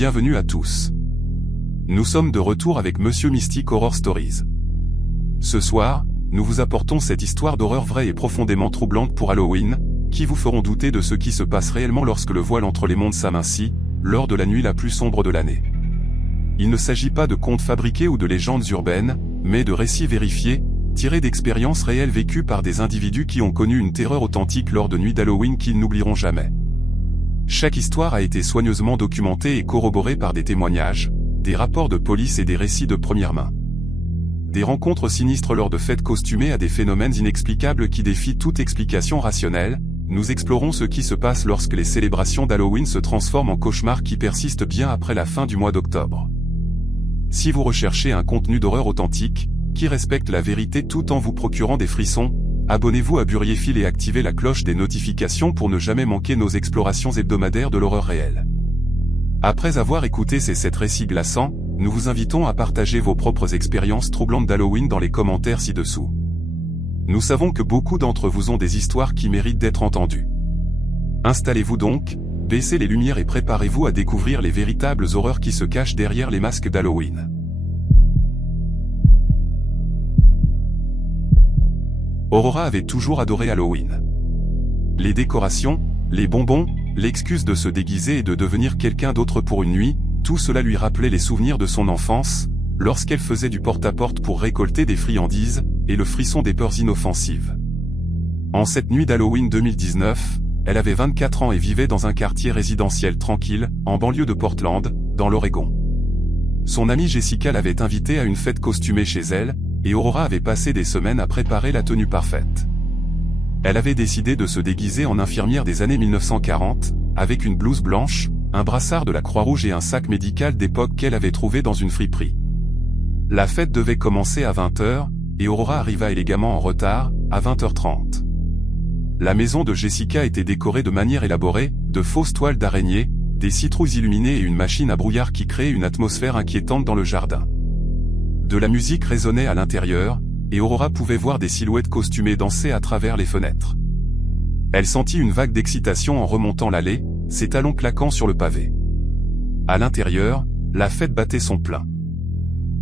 Bienvenue à tous. Nous sommes de retour avec Monsieur Mystic Horror Stories. Ce soir, nous vous apportons cette histoire d'horreur vraie et profondément troublante pour Halloween, qui vous feront douter de ce qui se passe réellement lorsque le voile entre les mondes s'amincit, lors de la nuit la plus sombre de l'année. Il ne s'agit pas de contes fabriqués ou de légendes urbaines, mais de récits vérifiés, tirés d'expériences réelles vécues par des individus qui ont connu une terreur authentique lors de nuits d'Halloween qu'ils n'oublieront jamais. Chaque histoire a été soigneusement documentée et corroborée par des témoignages, des rapports de police et des récits de première main. Des rencontres sinistres lors de fêtes costumées à des phénomènes inexplicables qui défient toute explication rationnelle, nous explorons ce qui se passe lorsque les célébrations d'Halloween se transforment en cauchemars qui persistent bien après la fin du mois d'octobre. Si vous recherchez un contenu d'horreur authentique, qui respecte la vérité tout en vous procurant des frissons, abonnez-vous à Buriephile et activez la cloche des notifications pour ne jamais manquer nos explorations hebdomadaires de l'horreur réelle. Après avoir écouté ces 7 récits glaçants, nous vous invitons à partager vos propres expériences troublantes d'Halloween dans les commentaires ci-dessous. Nous savons que beaucoup d'entre vous ont des histoires qui méritent d'être entendues. Installez-vous donc, baissez les lumières et préparez-vous à découvrir les véritables horreurs qui se cachent derrière les masques d'Halloween. Aurora avait toujours adoré Halloween. Les décorations, les bonbons, l'excuse de se déguiser et de devenir quelqu'un d'autre pour une nuit, tout cela lui rappelait les souvenirs de son enfance, lorsqu'elle faisait du porte-à-porte pour récolter des friandises, et le frisson des peurs inoffensives. En cette nuit d'Halloween 2019, elle avait 24 ans et vivait dans un quartier résidentiel tranquille, en banlieue de Portland, dans l'Oregon. Son amie Jessica l'avait invitée à une fête costumée chez elle, et Aurora avait passé des semaines à préparer la tenue parfaite. Elle avait décidé de se déguiser en infirmière des années 1940, avec une blouse blanche, un brassard de la Croix-Rouge et un sac médical d'époque qu'elle avait trouvé dans une friperie. La fête devait commencer à 20h, et Aurora arriva élégamment en retard, à 20h30. La maison de Jessica était décorée de manière élaborée, de fausses toiles d'araignée, des citrouilles illuminées et une machine à brouillard qui créait une atmosphère inquiétante dans le jardin. De la musique résonnait à l'intérieur, et Aurora pouvait voir des silhouettes costumées danser à travers les fenêtres. Elle sentit une vague d'excitation en remontant l'allée, ses talons claquant sur le pavé. À l'intérieur, la fête battait son plein.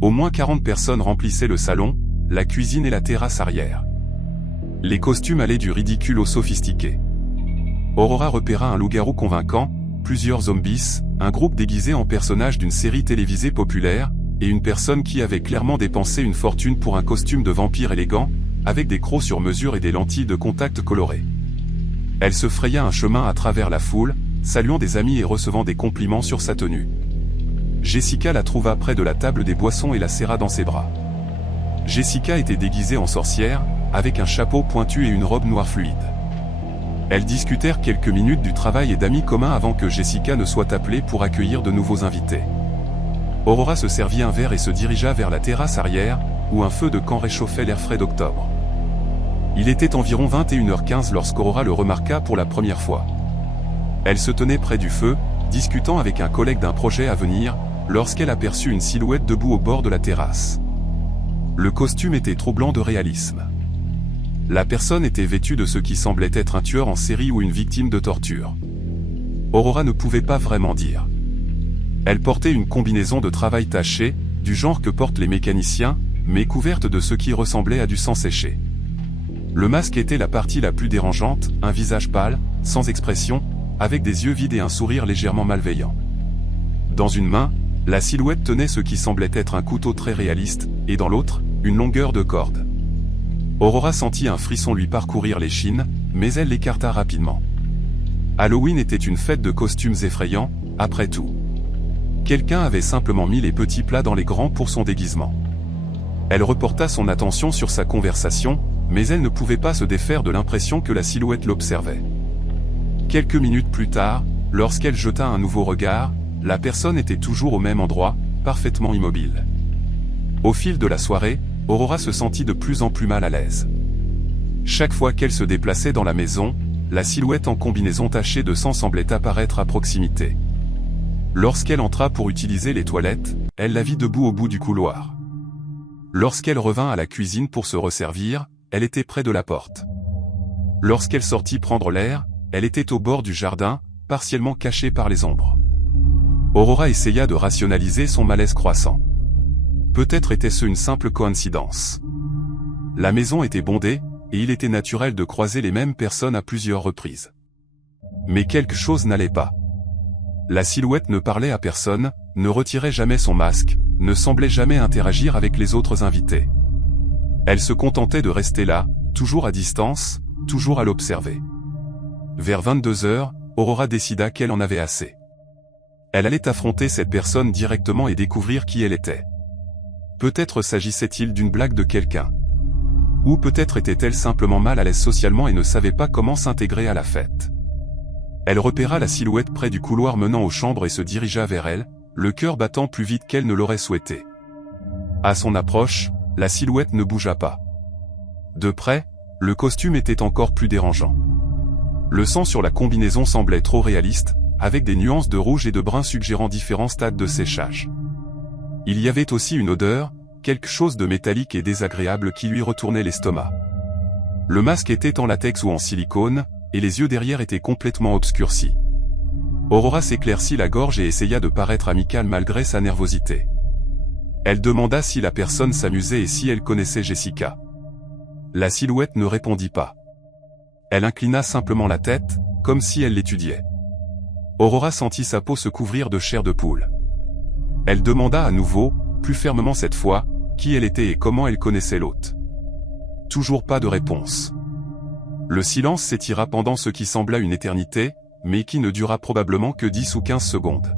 Au moins 40 personnes remplissaient le salon, la cuisine et la terrasse arrière. Les costumes allaient du ridicule au sophistiqué. Aurora repéra un loup-garou convaincant, plusieurs zombies, un groupe déguisé en personnage d'une série télévisée populaire, et une personne qui avait clairement dépensé une fortune pour un costume de vampire élégant, avec des crocs sur mesure et des lentilles de contact colorées. Elle se fraya un chemin à travers la foule, saluant des amis et recevant des compliments sur sa tenue. Jessica la trouva près de la table des boissons et la serra dans ses bras. Jessica était déguisée en sorcière, avec un chapeau pointu et une robe noire fluide. Elles discutèrent quelques minutes du travail et d'amis communs avant que Jessica ne soit appelée pour accueillir de nouveaux invités. Aurora se servit un verre et se dirigea vers la terrasse arrière, où un feu de camp réchauffait l'air frais d'octobre. Il était environ 21h15 lorsqu'Aurora le remarqua pour la première fois. Elle se tenait près du feu, discutant avec un collègue d'un projet à venir, lorsqu'elle aperçut une silhouette debout au bord de la terrasse. Le costume était troublant de réalisme. La personne était vêtue de ce qui semblait être un tueur en série ou une victime de torture. Aurora ne pouvait pas vraiment dire. Elle portait une combinaison de travail tachée, du genre que portent les mécaniciens, mais couverte de ce qui ressemblait à du sang séché. Le masque était la partie la plus dérangeante, un visage pâle, sans expression, avec des yeux vides et un sourire légèrement malveillant. Dans une main, la silhouette tenait ce qui semblait être un couteau très réaliste, et dans l'autre, une longueur de corde. Aurora sentit un frisson lui parcourir l'échine, mais elle l'écarta rapidement. Halloween était une fête de costumes effrayants, après tout. Quelqu'un avait simplement mis les petits plats dans les grands pour son déguisement. Elle reporta son attention sur sa conversation, mais elle ne pouvait pas se défaire de l'impression que la silhouette l'observait. Quelques minutes plus tard, lorsqu'elle jeta un nouveau regard, la personne était toujours au même endroit, parfaitement immobile. Au fil de la soirée, Aurora se sentit de plus en plus mal à l'aise. Chaque fois qu'elle se déplaçait dans la maison, la silhouette en combinaison tachée de sang semblait apparaître à proximité. Lorsqu'elle entra pour utiliser les toilettes, elle la vit debout au bout du couloir. Lorsqu'elle revint à la cuisine pour se resservir, elle était près de la porte. Lorsqu'elle sortit prendre l'air, elle était au bord du jardin, partiellement cachée par les ombres. Aurora essaya de rationaliser son malaise croissant. Peut-être était-ce une simple coïncidence. La maison était bondée, et il était naturel de croiser les mêmes personnes à plusieurs reprises. Mais quelque chose n'allait pas. La silhouette ne parlait à personne, ne retirait jamais son masque, ne semblait jamais interagir avec les autres invités. Elle se contentait de rester là, toujours à distance, toujours à l'observer. Vers 22h, Aurora décida qu'elle en avait assez. Elle allait affronter cette personne directement et découvrir qui elle était. Peut-être s'agissait-il d'une blague de quelqu'un. Ou peut-être était-elle simplement mal à l'aise socialement et ne savait pas comment s'intégrer à la fête. Elle repéra la silhouette près du couloir menant aux chambres et se dirigea vers elle, le cœur battant plus vite qu'elle ne l'aurait souhaité. À son approche, la silhouette ne bougea pas. De près, le costume était encore plus dérangeant. Le sang sur la combinaison semblait trop réaliste, avec des nuances de rouge et de brun suggérant différents stades de séchage. Il y avait aussi une odeur, quelque chose de métallique et désagréable qui lui retournait l'estomac. Le masque était en latex ou en silicone, et les yeux derrière étaient complètement obscurcis. Aurora s'éclaircit la gorge et essaya de paraître amicale malgré sa nervosité. Elle demanda si la personne s'amusait et si elle connaissait Jessica. La silhouette ne répondit pas. Elle inclina simplement la tête, comme si elle l'étudiait. Aurora sentit sa peau se couvrir de chair de poule. Elle demanda à nouveau, plus fermement cette fois, qui elle était et comment elle connaissait l'hôte. Toujours pas de réponse. Le silence s'étira pendant ce qui sembla une éternité, mais qui ne dura probablement que 10 ou 15 secondes.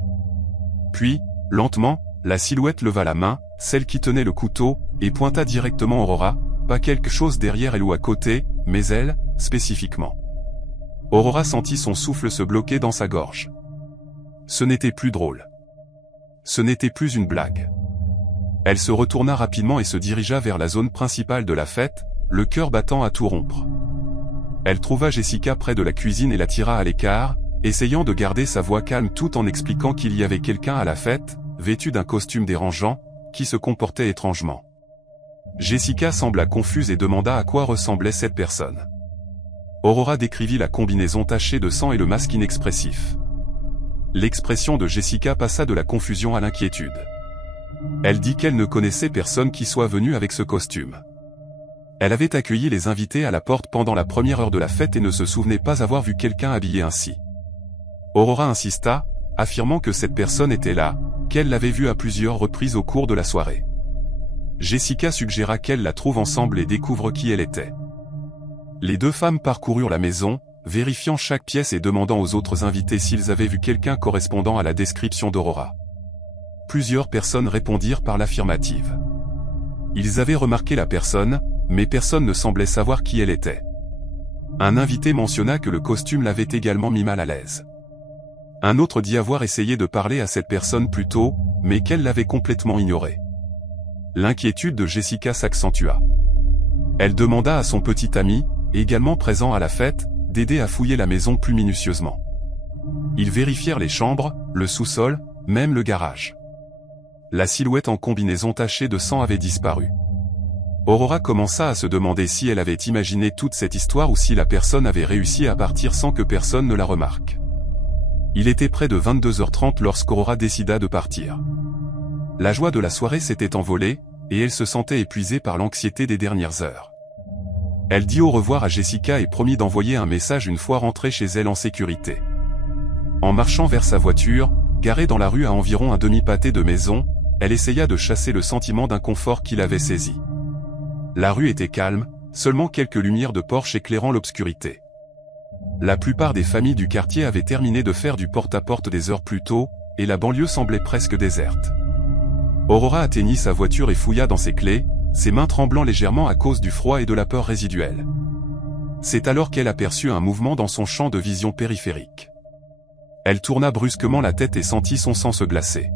Puis, lentement, la silhouette leva la main, celle qui tenait le couteau, et pointa directement Aurora, pas quelque chose derrière elle ou à côté, mais elle, spécifiquement. Aurora sentit son souffle se bloquer dans sa gorge. Ce n'était plus drôle. Ce n'était plus une blague. Elle se retourna rapidement et se dirigea vers la zone principale de la fête, le cœur battant à tout rompre. Elle trouva Jessica près de la cuisine et la tira à l'écart, essayant de garder sa voix calme tout en expliquant qu'il y avait quelqu'un à la fête, vêtu d'un costume dérangeant, qui se comportait étrangement. Jessica sembla confuse et demanda à quoi ressemblait cette personne. Aurora décrivit la combinaison tachée de sang et le masque inexpressif. L'expression de Jessica passa de la confusion à l'inquiétude. Elle dit qu'elle ne connaissait personne qui soit venu avec ce costume. Elle avait accueilli les invités à la porte pendant la première heure de la fête et ne se souvenait pas avoir vu quelqu'un habillé ainsi. Aurora insista, affirmant que cette personne était là, qu'elle l'avait vue à plusieurs reprises au cours de la soirée. Jessica suggéra qu'elle la trouve ensemble et découvre qui elle était. Les deux femmes parcoururent la maison, vérifiant chaque pièce et demandant aux autres invités s'ils avaient vu quelqu'un correspondant à la description d'Aurora. Plusieurs personnes répondirent par l'affirmative. Ils avaient remarqué la personne, mais personne ne semblait savoir qui elle était. Un invité mentionna que le costume l'avait également mis mal à l'aise. Un autre dit avoir essayé de parler à cette personne plus tôt, mais qu'elle l'avait complètement ignoré. L'inquiétude de Jessica s'accentua. Elle demanda à son petit ami, également présent à la fête, d'aider à fouiller la maison plus minutieusement. Ils vérifièrent les chambres, le sous-sol, même le garage. La silhouette en combinaison tachée de sang avait disparu. Aurora commença à se demander si elle avait imaginé toute cette histoire ou si la personne avait réussi à partir sans que personne ne la remarque. Il était près de 22h30 lorsqu'Aurora décida de partir. La joie de la soirée s'était envolée, et elle se sentait épuisée par l'anxiété des dernières heures. Elle dit au revoir à Jessica et promit d'envoyer un message une fois rentrée chez elle en sécurité. En marchant vers sa voiture, garée dans la rue à environ un demi-pâté de maison, elle essaya de chasser le sentiment d'inconfort qui l'avait saisie. La rue était calme, seulement quelques lumières de Porsche éclairant l'obscurité. La plupart des familles du quartier avaient terminé de faire du porte-à-porte des heures plus tôt, et la banlieue semblait presque déserte. Aurora atteignit sa voiture et fouilla dans ses clés, ses mains tremblant légèrement à cause du froid et de la peur résiduelle. C'est alors qu'elle aperçut un mouvement dans son champ de vision périphérique. Elle tourna brusquement la tête et sentit son sang se glacer.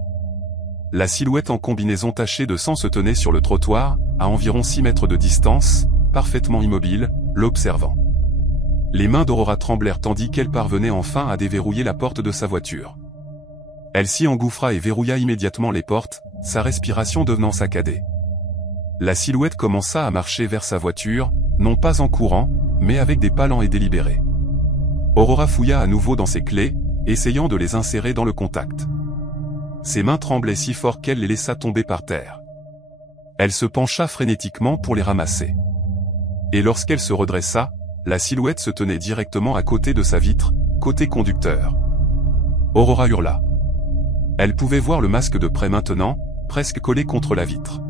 La silhouette en combinaison tachée de sang se tenait sur le trottoir, à environ 6 mètres de distance, parfaitement immobile, l'observant. Les mains d'Aurora tremblèrent tandis qu'elle parvenait enfin à déverrouiller la porte de sa voiture. Elle s'y engouffra et verrouilla immédiatement les portes, sa respiration devenant saccadée. La silhouette commença à marcher vers sa voiture, non pas en courant, mais avec des pas lents et délibérés. Aurora fouilla à nouveau dans ses clés, essayant de les insérer dans le contact. ses mains tremblaient si fort qu'elle les laissa tomber par terre. Elle se pencha frénétiquement pour les ramasser. Et lorsqu'elle se redressa, la silhouette se tenait directement à côté de sa vitre, côté conducteur. Aurora hurla. Elle pouvait voir le masque de près maintenant, presque collé contre la vitre.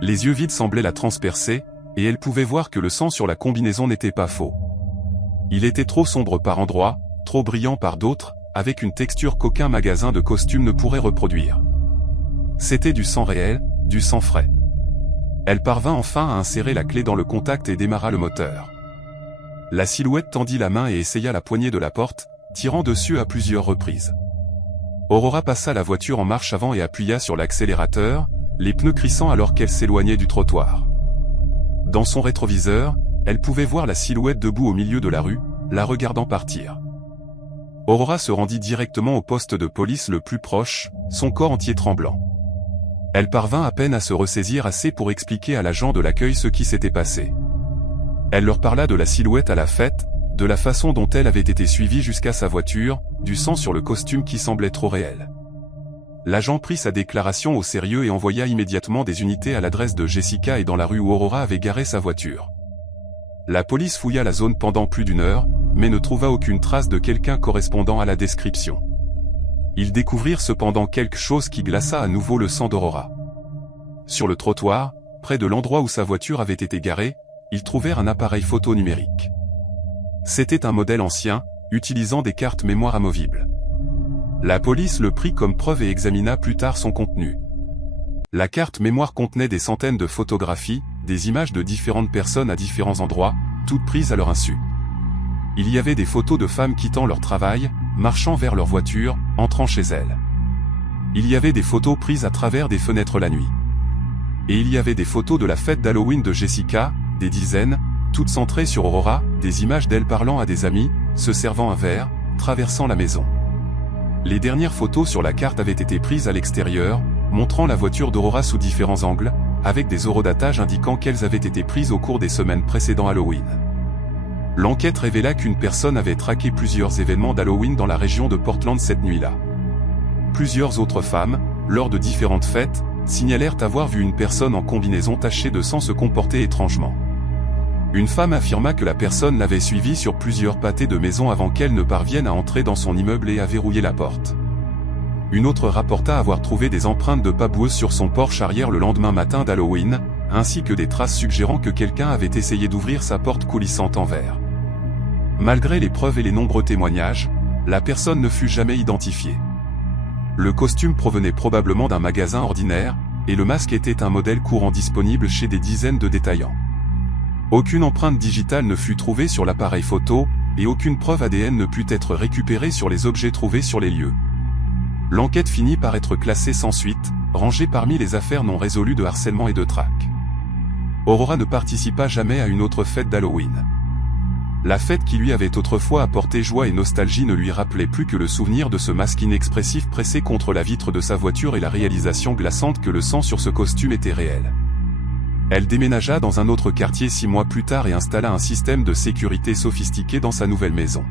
Les yeux vides semblaient la transpercer, et elle pouvait voir que le sang sur la combinaison n'était pas faux. Il était trop sombre par endroits, trop brillant par d'autres, avec une texture qu'aucun magasin de costumes ne pourrait reproduire. C'était du sang réel, du sang frais. Elle parvint enfin à insérer la clé dans le contact et démarra le moteur. La silhouette tendit la main et essaya la poignée de la porte, tirant dessus à plusieurs reprises. Aurora passa la voiture en marche avant et appuya sur l'accélérateur, les pneus crissant alors qu'elle s'éloignait du trottoir. Dans son rétroviseur, elle pouvait voir la silhouette debout au milieu de la rue, la regardant partir. Aurora se rendit directement au poste de police le plus proche, son corps entier tremblant. Elle parvint à peine à se ressaisir assez pour expliquer à l'agent de l'accueil ce qui s'était passé. Elle leur parla de la silhouette à la fête, de la façon dont elle avait été suivie jusqu'à sa voiture, du sang sur le costume qui semblait trop réel. L'agent prit sa déclaration au sérieux et envoya immédiatement des unités à l'adresse de Jessica et dans la rue où Aurora avait garé sa voiture. La police fouilla la zone pendant plus d'1 heure, mais ne trouva aucune trace de quelqu'un correspondant à la description. Ils découvrirent cependant quelque chose qui glaça à nouveau le sang d'Aurora. Sur le trottoir, près de l'endroit où sa voiture avait été garée, ils trouvèrent un appareil photo numérique. C'était un modèle ancien, utilisant des cartes mémoire amovibles. La police le prit comme preuve et examina plus tard son contenu. La carte mémoire contenait des centaines de photographies, des images de différentes personnes à différents endroits, toutes prises à leur insu. Il y avait des photos de femmes quittant leur travail, marchant vers leur voiture, entrant chez elles. Il y avait des photos prises à travers des fenêtres la nuit. Et il y avait des photos de la fête d'Halloween de Jessica, des dizaines, toutes centrées sur Aurora, des images d'elle parlant à des amis, se servant un verre, traversant la maison. Les dernières photos sur la carte avaient été prises à l'extérieur, montrant la voiture d'Aurora sous différents angles, avec des horodatage indiquant qu'elles avaient été prises au cours des semaines précédant Halloween. L'enquête révéla qu'une personne avait traqué plusieurs événements d'Halloween dans la région de Portland cette nuit-là. Plusieurs autres femmes, lors de différentes fêtes, signalèrent avoir vu une personne en combinaison tachée de sang se comporter étrangement. Une femme affirma que la personne l'avait suivie sur plusieurs pâtés de maison avant qu'elle ne parvienne à entrer dans son immeuble et à verrouiller la porte. Une autre rapporta avoir trouvé des empreintes de pas boueuses sur son porche arrière le lendemain matin d'Halloween, ainsi que des traces suggérant que quelqu'un avait essayé d'ouvrir sa porte coulissante en verre. Malgré les preuves et les nombreux témoignages, la personne ne fut jamais identifiée. Le costume provenait probablement d'un magasin ordinaire, et le masque était un modèle courant disponible chez des dizaines de détaillants. Aucune empreinte digitale ne fut trouvée sur l'appareil photo, et aucune preuve ADN ne put être récupérée sur les objets trouvés sur les lieux. L'enquête finit par être classée sans suite, rangée parmi les affaires non résolues de harcèlement et de traque. Aurora ne participa jamais à une autre fête d'Halloween. La fête qui lui avait autrefois apporté joie et nostalgie ne lui rappelait plus que le souvenir de ce masque inexpressif pressé contre la vitre de sa voiture et la réalisation glaçante que le sang sur ce costume était réel. Elle déménagea dans un autre quartier 6 mois plus tard et installa un système de sécurité sophistiqué dans sa nouvelle maison.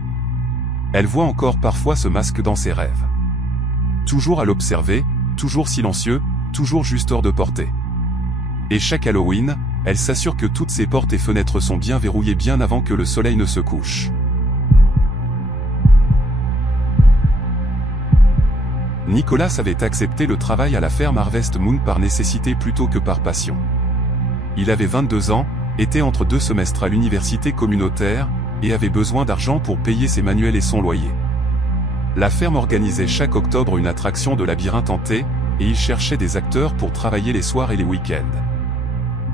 Elle voit encore parfois ce masque dans ses rêves. Toujours à l'observer, toujours silencieux, toujours juste hors de portée. Et chaque Halloween, elle s'assure que toutes ses portes et fenêtres sont bien verrouillées bien avant que le soleil ne se couche. Nicolas avait accepté le travail à la ferme Harvest Moon par nécessité plutôt que par passion. Il avait 22 ans, était entre 2 semestres à l'université communautaire, et avait besoin d'argent pour payer ses manuels et son loyer. La ferme organisait chaque octobre une attraction de labyrinthe hanté, et il cherchait des acteurs pour travailler les soirs et les week-ends.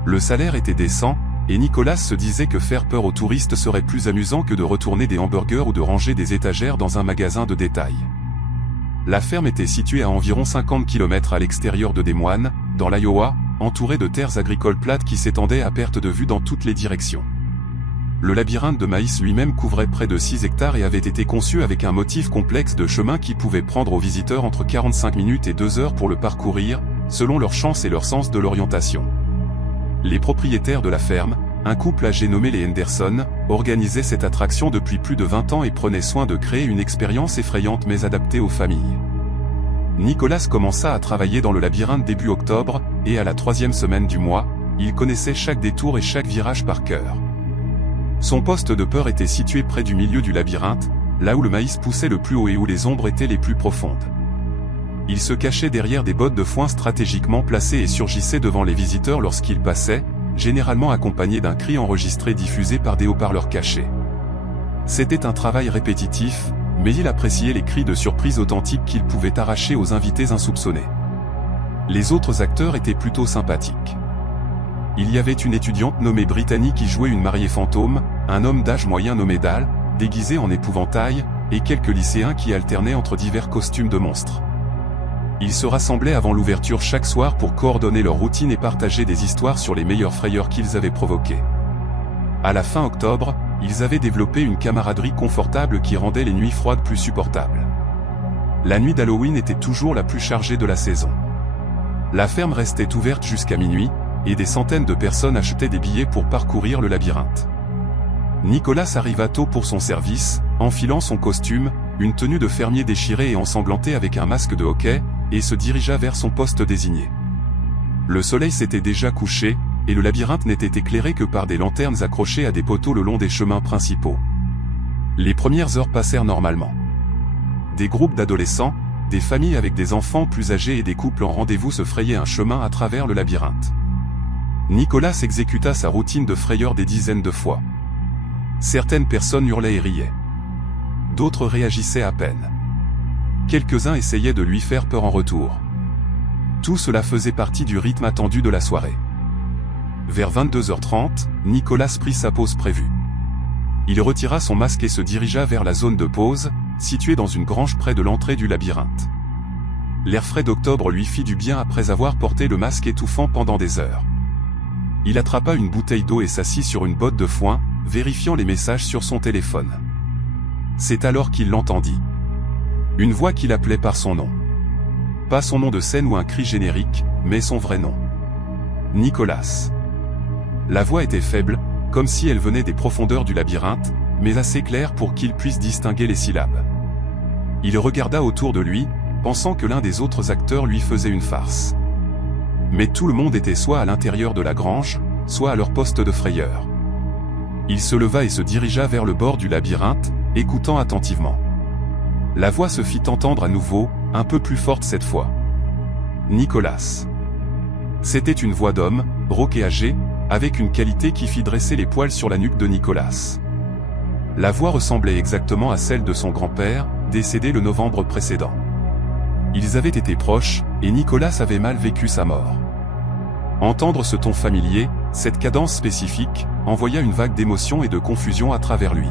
Le salaire était décent, et Nicolas se disait que faire peur aux touristes serait plus amusant que de retourner des hamburgers ou de ranger des étagères dans un magasin de détail. La ferme était située à environ 50 km à l'extérieur de Des Moines, dans l'Iowa, entourée de terres agricoles plates qui s'étendaient à perte de vue dans toutes les directions. Le labyrinthe de maïs lui-même couvrait près de 6 hectares et avait été conçu avec un motif complexe de chemin qui pouvait prendre aux visiteurs entre 45 minutes et 2 heures pour le parcourir, selon leur chance et leur sens de l'orientation. Les propriétaires de la ferme, un couple âgé nommé les Henderson, organisaient cette attraction depuis plus de 20 ans et prenaient soin de créer une expérience effrayante mais adaptée aux familles. Nicolas commença à travailler dans le labyrinthe début octobre, et à la 3e semaine du mois, il connaissait chaque détour et chaque virage par cœur. Son poste de peur était situé près du milieu du labyrinthe, là où le maïs poussait le plus haut et où les ombres étaient les plus profondes. Il se cachait derrière des bottes de foin stratégiquement placées et surgissait devant les visiteurs lorsqu'ils passaient, généralement accompagné d'un cri enregistré diffusé par des haut-parleurs cachés. C'était un travail répétitif, mais il appréciait les cris de surprise authentiques qu'il pouvait arracher aux invités insoupçonnés. Les autres acteurs étaient plutôt sympathiques. Il y avait une étudiante nommée Brittany qui jouait une mariée fantôme, un homme d'âge moyen nommé Dal, déguisé en épouvantail, et quelques lycéens qui alternaient entre divers costumes de monstres. Ils se rassemblaient avant l'ouverture chaque soir pour coordonner leur routine et partager des histoires sur les meilleures frayeurs qu'ils avaient provoquées. À la fin octobre, ils avaient développé une camaraderie confortable qui rendait les nuits froides plus supportables. La nuit d'Halloween était toujours la plus chargée de la saison. La ferme restait ouverte jusqu'à minuit, et des centaines de personnes achetaient des billets pour parcourir le labyrinthe. Nicolas arriva tôt pour son service, enfilant son costume, une tenue de fermier déchirée et ensanglantée avec un masque de hockey, et se dirigea vers son poste désigné. Le soleil s'était déjà couché, et le labyrinthe n'était éclairé que par des lanternes accrochées à des poteaux le long des chemins principaux. Les premières heures passèrent normalement. Des groupes d'adolescents, des familles avec des enfants plus âgés et des couples en rendez-vous se frayaient un chemin à travers le labyrinthe. Nicolas exécuta sa routine de frayeur des dizaines de fois. Certaines personnes hurlaient et riaient. D'autres réagissaient à peine. Quelques-uns essayaient de lui faire peur en retour. Tout cela faisait partie du rythme attendu de la soirée. Vers 22h30, Nicolas prit sa pause prévue. Il retira son masque et se dirigea vers la zone de pause, située dans une grange près de l'entrée du labyrinthe. L'air frais d'octobre lui fit du bien après avoir porté le masque étouffant pendant des heures. Il attrapa une bouteille d'eau et s'assit sur une botte de foin, vérifiant les messages sur son téléphone. C'est alors qu'il l'entendit. Une voix qui l'appelait par son nom. Pas son nom de scène ou un cri générique, mais son vrai nom. Nicolas. La voix était faible, comme si elle venait des profondeurs du labyrinthe, mais assez claire pour qu'il puisse distinguer les syllabes. Il regarda autour de lui, pensant que l'un des autres acteurs lui faisait une farce. Mais tout le monde était soit à l'intérieur de la grange, soit à leur poste de frayeur. Il se leva et se dirigea vers le bord du labyrinthe, écoutant attentivement. La voix se fit entendre à nouveau, un peu plus forte cette fois. Nicolas. C'était une voix d'homme, rauque et âgé, avec une qualité qui fit dresser les poils sur la nuque de Nicolas. La voix ressemblait exactement à celle de son grand-père, décédé le novembre précédent. Ils avaient été proches, et Nicolas avait mal vécu sa mort. Entendre ce ton familier, cette cadence spécifique, envoya une vague d'émotion et de confusion à travers lui.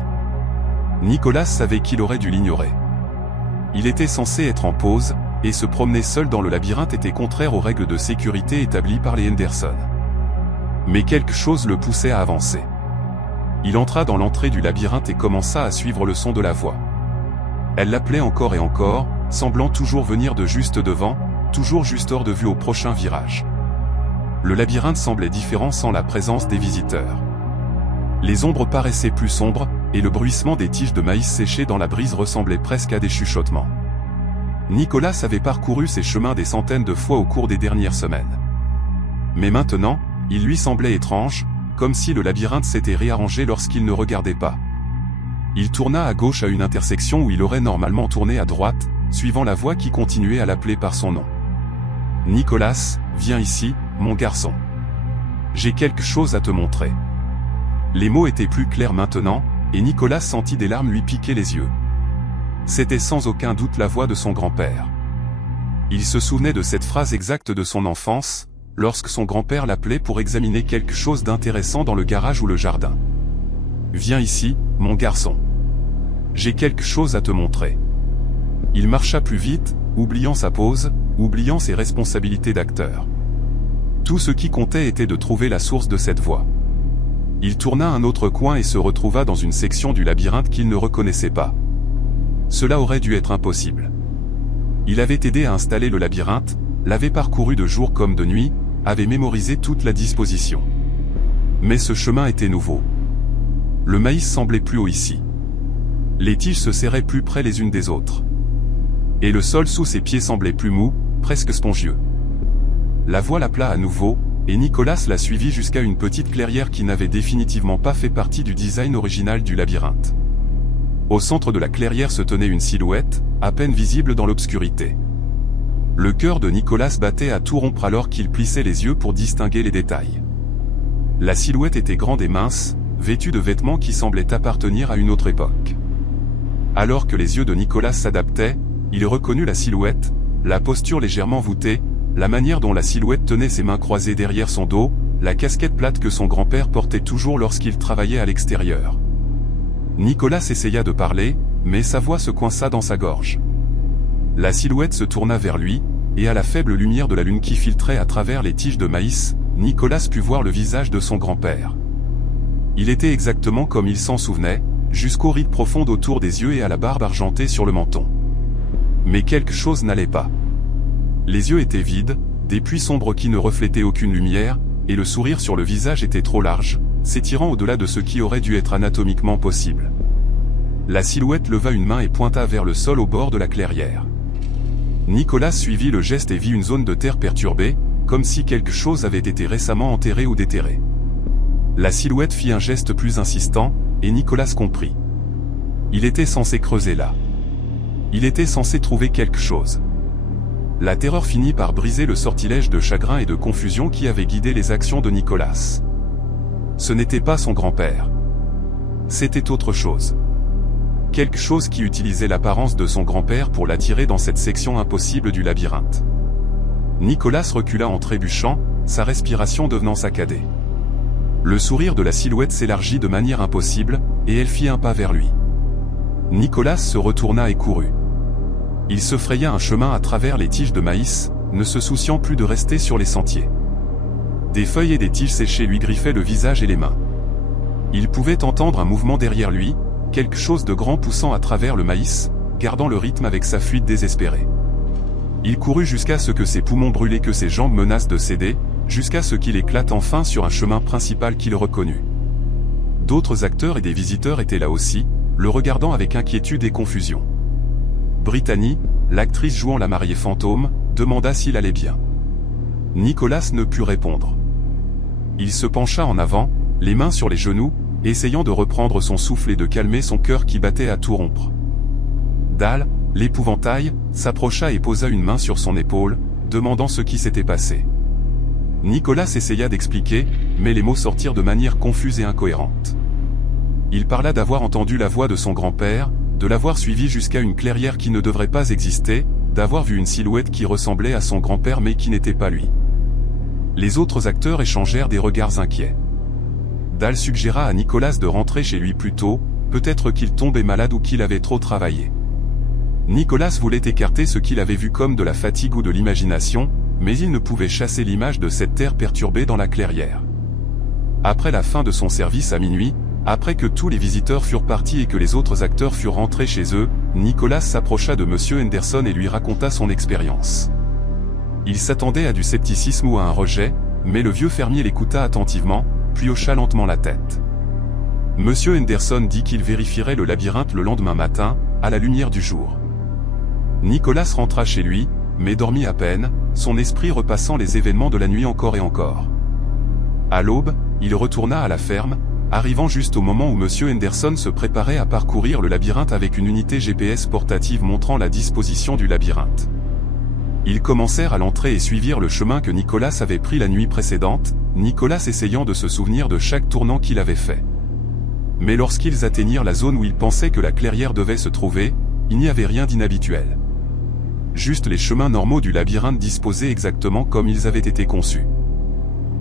Nicolas savait qu'il aurait dû l'ignorer. Il était censé être en pause, et se promener seul dans le labyrinthe était contraire aux règles de sécurité établies par les Henderson. Mais quelque chose le poussait à avancer. Il entra dans l'entrée du labyrinthe et commença à suivre le son de la voix. Elle l'appelait encore et encore, semblant toujours venir de juste devant, toujours juste hors de vue au prochain virage. Le labyrinthe semblait différent sans la présence des visiteurs. Les ombres paraissaient plus sombres, et le bruissement des tiges de maïs séchées dans la brise ressemblait presque à des chuchotements. Nicolas avait parcouru ces chemins des centaines de fois au cours des dernières semaines. Mais maintenant, il lui semblait étrange, comme si le labyrinthe s'était réarrangé lorsqu'il ne regardait pas. Il tourna à gauche à une intersection où il aurait normalement tourné à droite, suivant la voix qui continuait à l'appeler par son nom. « Nicolas, viens ici, mon garçon. J'ai quelque chose à te montrer. » Les mots étaient plus clairs maintenant, et Nicolas sentit des larmes lui piquer les yeux. C'était sans aucun doute la voix de son grand-père. Il se souvenait de cette phrase exacte de son enfance, lorsque son grand-père l'appelait pour examiner quelque chose d'intéressant dans le garage ou le jardin. « Viens ici, mon garçon. J'ai quelque chose à te montrer. » Il marcha plus vite, oubliant sa pause, oubliant ses responsabilités d'acteur. Tout ce qui comptait était de trouver la source de cette voix. Il tourna un autre coin et se retrouva dans une section du labyrinthe qu'il ne reconnaissait pas. Cela aurait dû être impossible. Il avait aidé à installer le labyrinthe, l'avait parcouru de jour comme de nuit, avait mémorisé toute la disposition. Mais ce chemin était nouveau. Le maïs semblait plus haut ici. Les tiges se serraient plus près les unes des autres. Et le sol sous ses pieds semblait plus mou, presque spongieux. La voie l'appela à nouveau, et Nicolas la suivit jusqu'à une petite clairière qui n'avait définitivement pas fait partie du design original du labyrinthe. Au centre de la clairière se tenait une silhouette, à peine visible dans l'obscurité. Le cœur de Nicolas battait à tout rompre alors qu'il plissait les yeux pour distinguer les détails. La silhouette était grande et mince, vêtue de vêtements qui semblaient appartenir à une autre époque. Alors que les yeux de Nicolas s'adaptaient, il reconnut la silhouette, la posture légèrement voûtée, la manière dont la silhouette tenait ses mains croisées derrière son dos, la casquette plate que son grand-père portait toujours lorsqu'il travaillait à l'extérieur. Nicolas essaya de parler, mais sa voix se coinça dans sa gorge. La silhouette se tourna vers lui, et à la faible lumière de la lune qui filtrait à travers les tiges de maïs, Nicolas put voir le visage de son grand-père. Il était exactement comme il s'en souvenait, jusqu'aux rides profondes autour des yeux et à la barbe argentée sur le menton. Mais quelque chose n'allait pas. Les yeux étaient vides, des puits sombres qui ne reflétaient aucune lumière, et le sourire sur le visage était trop large, s'étirant au-delà de ce qui aurait dû être anatomiquement possible. La silhouette leva une main et pointa vers le sol au bord de la clairière. Nicolas suivit le geste et vit une zone de terre perturbée, comme si quelque chose avait été récemment enterré ou déterré. La silhouette fit un geste plus insistant, et Nicolas comprit. Il était censé creuser là. Il était censé trouver quelque chose. La terreur finit par briser le sortilège de chagrin et de confusion qui avait guidé les actions de Nicolas. Ce n'était pas son grand-père. C'était autre chose. Quelque chose qui utilisait l'apparence de son grand-père pour l'attirer dans cette section impossible du labyrinthe. Nicolas recula en trébuchant, sa respiration devenant saccadée. Le sourire de la silhouette s'élargit de manière impossible, et elle fit un pas vers lui. Nicolas se retourna et courut. Il se fraya un chemin à travers les tiges de maïs, ne se souciant plus de rester sur les sentiers. Des feuilles et des tiges séchées lui griffaient le visage et les mains. Il pouvait entendre un mouvement derrière lui, quelque chose de grand poussant à travers le maïs, gardant le rythme avec sa fuite désespérée. Il courut jusqu'à ce que ses poumons brûlent et que ses jambes menacent de céder, jusqu'à ce qu'il éclate enfin sur un chemin principal qu'il reconnut. D'autres acteurs et des visiteurs étaient là aussi, le regardant avec inquiétude et confusion. Brittany, l'actrice jouant la mariée fantôme, demanda s'il allait bien. Nicolas ne put répondre. Il se pencha en avant, les mains sur les genoux, essayant de reprendre son souffle et de calmer son cœur qui battait à tout rompre. Dal, l'épouvantail, s'approcha et posa une main sur son épaule, demandant ce qui s'était passé. Nicolas essaya d'expliquer, mais les mots sortirent de manière confuse et incohérente. Il parla d'avoir entendu la voix de son grand-père, de l'avoir suivi jusqu'à une clairière qui ne devrait pas exister, d'avoir vu une silhouette qui ressemblait à son grand-père mais qui n'était pas lui. Les autres acteurs échangèrent des regards inquiets. Dal suggéra à Nicolas de rentrer chez lui plus tôt, peut-être qu'il tombait malade ou qu'il avait trop travaillé. Nicolas voulait écarter ce qu'il avait vu comme de la fatigue ou de l'imagination, mais il ne pouvait chasser l'image de cette terre perturbée dans la clairière. Après la fin de son service à minuit, après que tous les visiteurs furent partis et que les autres acteurs furent rentrés chez eux, Nicolas s'approcha de M. Henderson et lui raconta son expérience. Il s'attendait à du scepticisme ou à un rejet, mais le vieux fermier l'écouta attentivement, puis hocha lentement la tête. M. Henderson dit qu'il vérifierait le labyrinthe le lendemain matin, à la lumière du jour. Nicolas rentra chez lui, mais dormit à peine, son esprit repassant les événements de la nuit encore et encore. À l'aube, il retourna à la ferme, arrivant juste au moment où M. Henderson se préparait à parcourir le labyrinthe avec une unité GPS portative montrant la disposition du labyrinthe. Ils commencèrent à l'entrée et suivirent le chemin que Nicolas avait pris la nuit précédente, Nicolas essayant de se souvenir de chaque tournant qu'il avait fait. Mais lorsqu'ils atteignirent la zone où ils pensaient que la clairière devait se trouver, il n'y avait rien d'inhabituel. Juste les chemins normaux du labyrinthe disposés exactement comme ils avaient été conçus.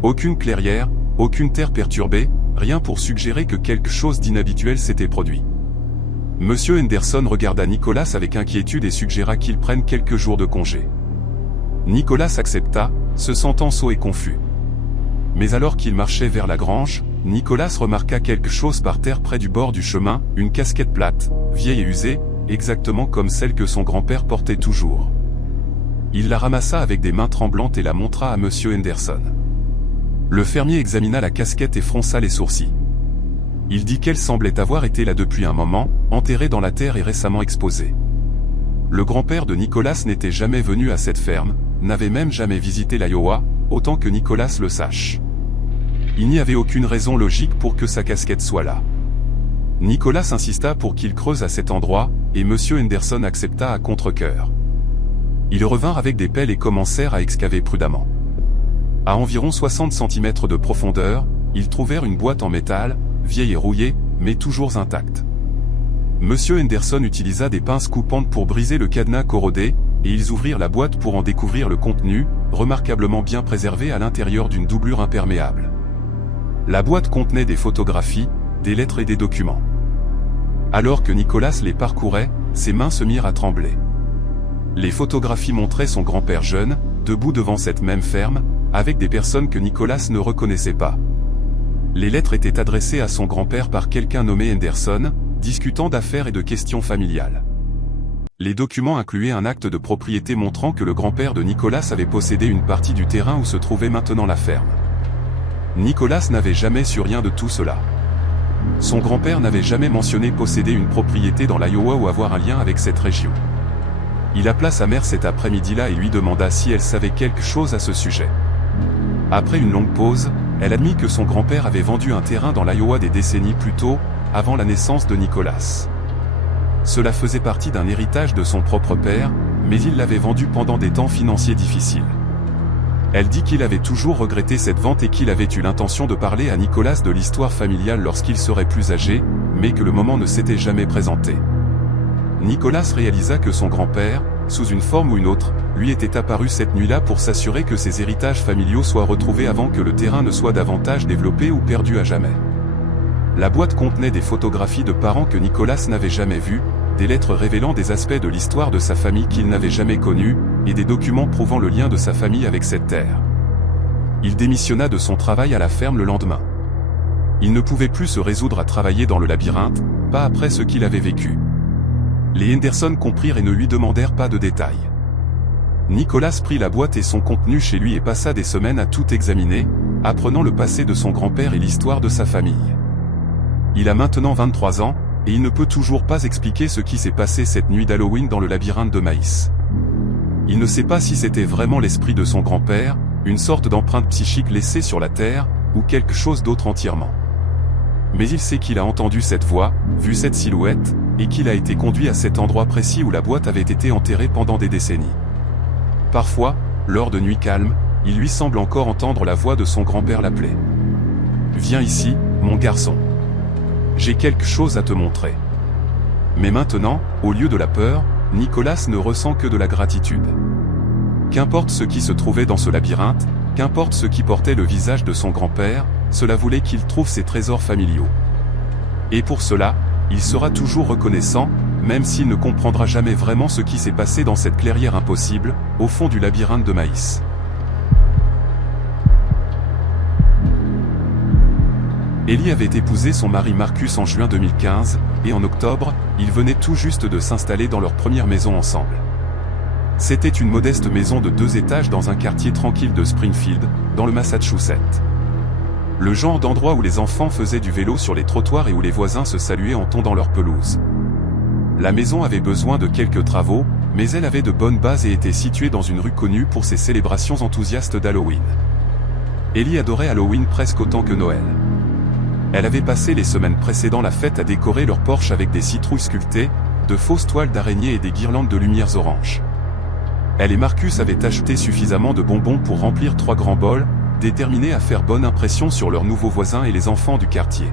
Aucune clairière, aucune terre perturbée, rien pour suggérer que quelque chose d'inhabituel s'était produit. Monsieur Henderson regarda Nicolas avec inquiétude et suggéra qu'il prenne quelques jours de congé. Nicolas accepta, se sentant sot et confus. Mais alors qu'il marchait vers la grange, Nicolas remarqua quelque chose par terre près du bord du chemin, une casquette plate, vieille et usée, exactement comme celle que son grand-père portait toujours. Il la ramassa avec des mains tremblantes et la montra à Monsieur Henderson. Le fermier examina la casquette et fronça les sourcils. Il dit qu'elle semblait avoir été là depuis un moment, enterrée dans la terre et récemment exposée. Le grand-père de Nicholas n'était jamais venu à cette ferme, n'avait même jamais visité l'Iowa, autant que Nicholas le sache. Il n'y avait aucune raison logique pour que sa casquette soit là. Nicholas insista pour qu'il creuse à cet endroit, et M. Henderson accepta à contre-cœur. Ils revinrent avec des pelles et commencèrent à excaver prudemment. À environ 60 cm de profondeur, ils trouvèrent une boîte en métal, vieille et rouillée, mais toujours intacte. M. Henderson utilisa des pinces coupantes pour briser le cadenas corrodé, et ils ouvrirent la boîte pour en découvrir le contenu, remarquablement bien préservé à l'intérieur d'une doublure imperméable. La boîte contenait des photographies, des lettres et des documents. Alors que Nicholas les parcourait, ses mains se mirent à trembler. Les photographies montraient son grand-père jeune, debout devant cette même ferme, avec des personnes que Nicholas ne reconnaissait pas. Les lettres étaient adressées à son grand-père par quelqu'un nommé Henderson, discutant d'affaires et de questions familiales. Les documents incluaient un acte de propriété montrant que le grand-père de Nicholas avait possédé une partie du terrain où se trouvait maintenant la ferme. Nicholas n'avait jamais su rien de tout cela. Son grand-père n'avait jamais mentionné posséder une propriété dans l'Iowa ou avoir un lien avec cette région. Il appela sa mère cet après-midi-là et lui demanda si elle savait quelque chose à ce sujet. Après une longue pause, elle admit que son grand-père avait vendu un terrain dans l'Iowa des décennies plus tôt, avant la naissance de Nicholas. Cela faisait partie d'un héritage de son propre père, mais il l'avait vendu pendant des temps financiers difficiles. Elle dit qu'il avait toujours regretté cette vente et qu'il avait eu l'intention de parler à Nicholas de l'histoire familiale lorsqu'il serait plus âgé, mais que le moment ne s'était jamais présenté. Nicholas réalisa que son grand-père, sous une forme ou une autre, lui était apparu cette nuit-là pour s'assurer que ses héritages familiaux soient retrouvés avant que le terrain ne soit davantage développé ou perdu à jamais. La boîte contenait des photographies de parents que Nicholas n'avait jamais vues, des lettres révélant des aspects de l'histoire de sa famille qu'il n'avait jamais connue, et des documents prouvant le lien de sa famille avec cette terre. Il démissionna de son travail à la ferme le lendemain. Il ne pouvait plus se résoudre à travailler dans le labyrinthe, pas après ce qu'il avait vécu. Les Henderson comprirent et ne lui demandèrent pas de détails. Nicholas prit la boîte et son contenu chez lui et passa des semaines à tout examiner, apprenant le passé de son grand-père et l'histoire de sa famille. Il a maintenant 23 ans, et il ne peut toujours pas expliquer ce qui s'est passé cette nuit d'Halloween dans le labyrinthe de maïs. Il ne sait pas si c'était vraiment l'esprit de son grand-père, une sorte d'empreinte psychique laissée sur la terre, ou quelque chose d'autre entièrement. Mais il sait qu'il a entendu cette voix, vu cette silhouette, et qu'il a été conduit à cet endroit précis où la boîte avait été enterrée pendant des décennies. Parfois, lors de nuits calmes, il lui semble encore entendre la voix de son grand-père l'appeler. « Viens ici, mon garçon. J'ai quelque chose à te montrer. » Mais maintenant, au lieu de la peur, Nicholas ne ressent que de la gratitude. Qu'importe ce qui se trouvait dans ce labyrinthe, qu'importe ce qui portait le visage de son grand-père, cela voulait qu'il trouve ses trésors familiaux. Et pour cela, il sera toujours reconnaissant, même s'il ne comprendra jamais vraiment ce qui s'est passé dans cette clairière impossible, au fond du labyrinthe de maïs. Ellie avait épousé son mari Marcus en juin 2015, et en octobre, ils venaient tout juste de s'installer dans leur première maison ensemble. C'était une modeste maison de 2 étages dans un quartier tranquille de Springfield, dans le Massachusetts. Le genre d'endroit où les enfants faisaient du vélo sur les trottoirs et où les voisins se saluaient en tondant leur pelouse. La maison avait besoin de quelques travaux, mais elle avait de bonnes bases et était située dans une rue connue pour ses célébrations enthousiastes d'Halloween. Ellie adorait Halloween presque autant que Noël. Elle avait passé les semaines précédant la fête à décorer leur porche avec des citrouilles sculptées, de fausses toiles d'araignée et des guirlandes de lumières oranges. Elle et Marcus avaient acheté suffisamment de bonbons pour remplir 3 grands bols, déterminés à faire bonne impression sur leurs nouveaux voisins et les enfants du quartier.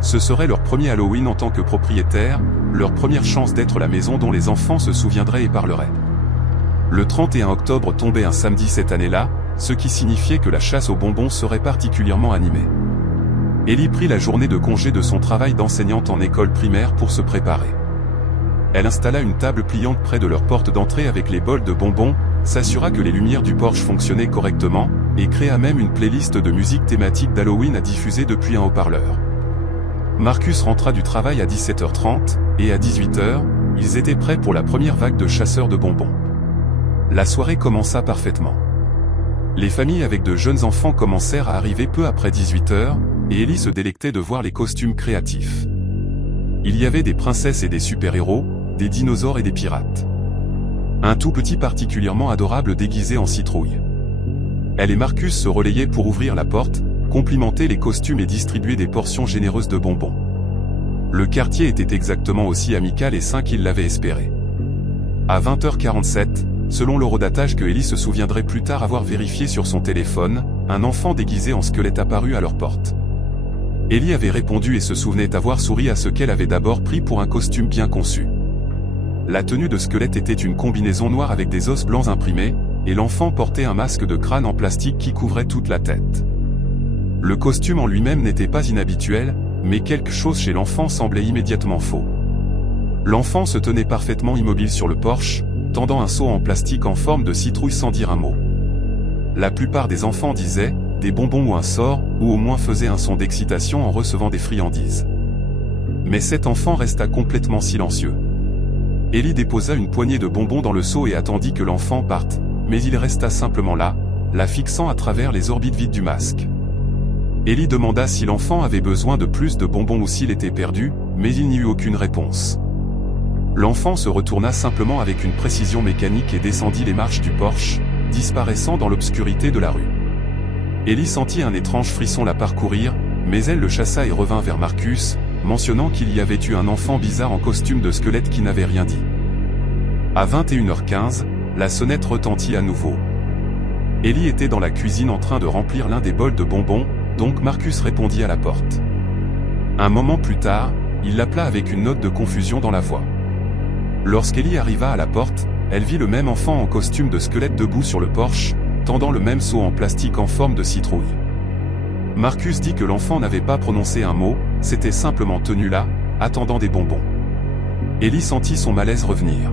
Ce serait leur premier Halloween en tant que propriétaires, leur première chance d'être la maison dont les enfants se souviendraient et parleraient. Le 31 octobre tombait un samedi cette année-là, ce qui signifiait que la chasse aux bonbons serait particulièrement animée. Ellie prit la journée de congé de son travail d'enseignante en école primaire pour se préparer. Elle installa une table pliante près de leur porte d'entrée avec les bols de bonbons, s'assura que les lumières du porche fonctionnaient correctement, et créa même une playlist de musique thématique d'Halloween à diffuser depuis un haut-parleur. Marcus rentra du travail à 17h30, et à 18h, ils étaient prêts pour la première vague de chasseurs de bonbons. La soirée commença parfaitement. Les familles avec de jeunes enfants commencèrent à arriver peu après 18h, et Ellie se délectait de voir les costumes créatifs. Il y avait des princesses et des super-héros, des dinosaures et des pirates. Un tout petit particulièrement adorable déguisé en citrouille. Elle et Marcus se relayaient pour ouvrir la porte, complimenter les costumes et distribuer des portions généreuses de bonbons. Le quartier était exactement aussi amical et sain qu'il l'avait espéré. À 20h47, selon l'horodatage que Ellie se souviendrait plus tard avoir vérifié sur son téléphone, un enfant déguisé en squelette apparut à leur porte. Ellie avait répondu et se souvenait avoir souri à ce qu'elle avait d'abord pris pour un costume bien conçu. La tenue de squelette était une combinaison noire avec des os blancs imprimés, et l'enfant portait un masque de crâne en plastique qui couvrait toute la tête. Le costume en lui-même n'était pas inhabituel, mais quelque chose chez l'enfant semblait immédiatement faux. L'enfant se tenait parfaitement immobile sur le porche, tendant un seau en plastique en forme de citrouille sans dire un mot. La plupart des enfants disaient « des bonbons ou un sort » ou au moins faisaient un son d'excitation en recevant des friandises. Mais cet enfant resta complètement silencieux. Ellie déposa une poignée de bonbons dans le seau et attendit que l'enfant parte, mais il resta simplement là, la fixant à travers les orbites vides du masque. Ellie demanda si l'enfant avait besoin de plus de bonbons ou s'il était perdu, mais il n'y eut aucune réponse. L'enfant se retourna simplement avec une précision mécanique et descendit les marches du porche, disparaissant dans l'obscurité de la rue. Ellie sentit un étrange frisson la parcourir, mais elle le chassa et revint vers Marcus, mentionnant qu'il y avait eu un enfant bizarre en costume de squelette qui n'avait rien dit. À 21h15, la sonnette retentit à nouveau. Ellie était dans la cuisine en train de remplir l'un des bols de bonbons, donc Marcus répondit à la porte. Un moment plus tard, il l'appela avec une note de confusion dans la voix. Lorsqu'Ellie arriva à la porte, elle vit le même enfant en costume de squelette debout sur le porche, tendant le même seau en plastique en forme de citrouille. Marcus dit que l'enfant n'avait pas prononcé un mot, s'était simplement tenu là, attendant des bonbons. Ellie sentit son malaise revenir.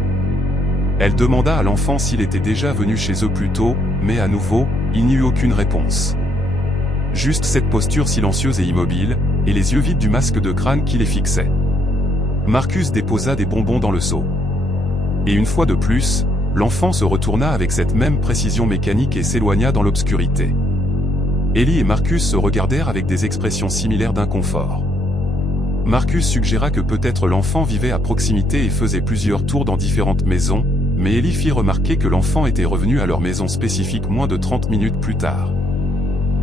Elle demanda à l'enfant s'il était déjà venu chez eux plus tôt, mais à nouveau, il n'y eut aucune réponse. Juste cette posture silencieuse et immobile, et les yeux vides du masque de crâne qui les fixait. Marcus déposa des bonbons dans le seau. Et une fois de plus, l'enfant se retourna avec cette même précision mécanique et s'éloigna dans l'obscurité. Ellie et Marcus se regardèrent avec des expressions similaires d'inconfort. Marcus suggéra que peut-être l'enfant vivait à proximité et faisait plusieurs tours dans différentes maisons, mais Ellie fit remarquer que l'enfant était revenu à leur maison spécifique moins de 30 minutes plus tard.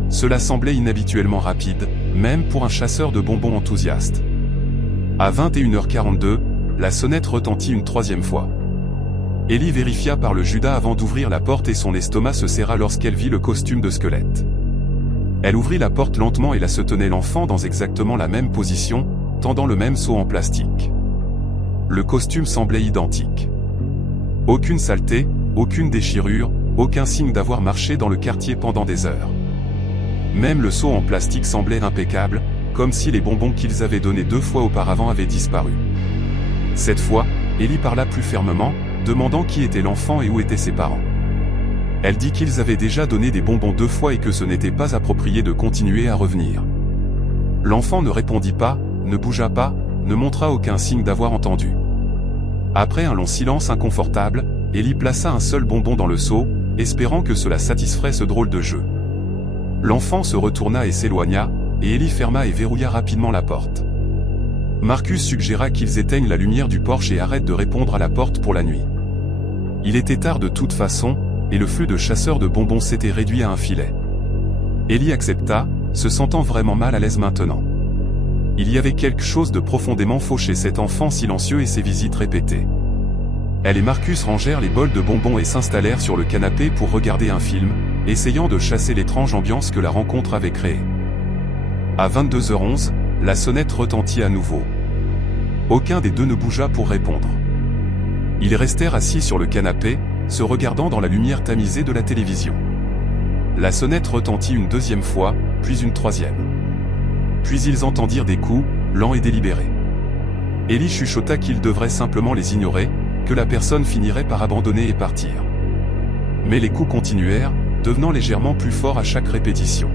Cela semblait inhabituellement rapide, même pour un chasseur de bonbons enthousiaste. À 21h42, la sonnette retentit une troisième fois. Ellie vérifia par le Judas avant d'ouvrir la porte et son estomac se serra lorsqu'elle vit le costume de squelette. Elle ouvrit la porte lentement et là se tenait l'enfant dans exactement la même position, tendant le même seau en plastique. Le costume semblait identique. Aucune saleté, aucune déchirure, aucun signe d'avoir marché dans le quartier pendant des heures. Même le seau en plastique semblait impeccable, comme si les bonbons qu'ils avaient donnés 2 fois auparavant avaient disparu. Cette fois, Ellie parla plus fermement, demandant qui était l'enfant et où étaient ses parents. Elle dit qu'ils avaient déjà donné des bonbons 2 fois et que ce n'était pas approprié de continuer à revenir. L'enfant ne répondit pas, ne bougea pas, ne montra aucun signe d'avoir entendu. Après un long silence inconfortable, Ellie plaça un seul bonbon dans le seau, espérant que cela satisferait ce drôle de jeu. L'enfant se retourna et s'éloigna, et Ellie ferma et verrouilla rapidement la porte. Marcus suggéra qu'ils éteignent la lumière du porche et arrêtent de répondre à la porte pour la nuit. Il était tard de toute façon, et le flux de chasseurs de bonbons s'était réduit à un filet. Ellie accepta, se sentant vraiment mal à l'aise maintenant. Il y avait quelque chose de profondément faux chez cet enfant silencieux et ses visites répétées. Elle et Marcus rangèrent les bols de bonbons et s'installèrent sur le canapé pour regarder un film, essayant de chasser l'étrange ambiance que la rencontre avait créée. À 22h11, la sonnette retentit à nouveau. Aucun des deux ne bougea pour répondre. Ils restèrent assis sur le canapé, se regardant dans la lumière tamisée de la télévision. La sonnette retentit une deuxième fois, puis une troisième. Puis ils entendirent des coups, lents et délibérés. Ellie chuchota qu'ils devraient simplement les ignorer, que la personne finirait par abandonner et partir. Mais les coups continuèrent, devenant légèrement plus forts à chaque répétition.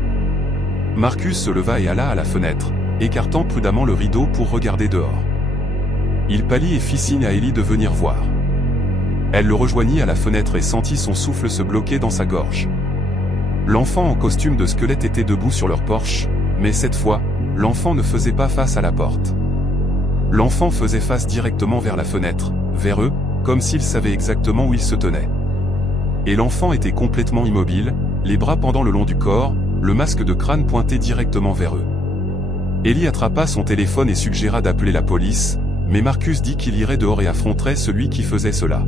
Marcus se leva et alla à la fenêtre, écartant prudemment le rideau pour regarder dehors. Il pâlit et fit signe à Ellie de venir voir. Elle le rejoignit à la fenêtre et sentit son souffle se bloquer dans sa gorge. L'enfant en costume de squelette était debout sur leur porche, mais cette fois, l'enfant ne faisait pas face à la porte. L'enfant faisait face directement vers la fenêtre, vers eux, comme s'il savait exactement où il se tenait. Et l'enfant était complètement immobile, les bras pendant le long du corps, le masque de crâne pointé directement vers eux. Ellie attrapa son téléphone et suggéra d'appeler la police, mais Marcus dit qu'il irait dehors et affronterait celui qui faisait cela.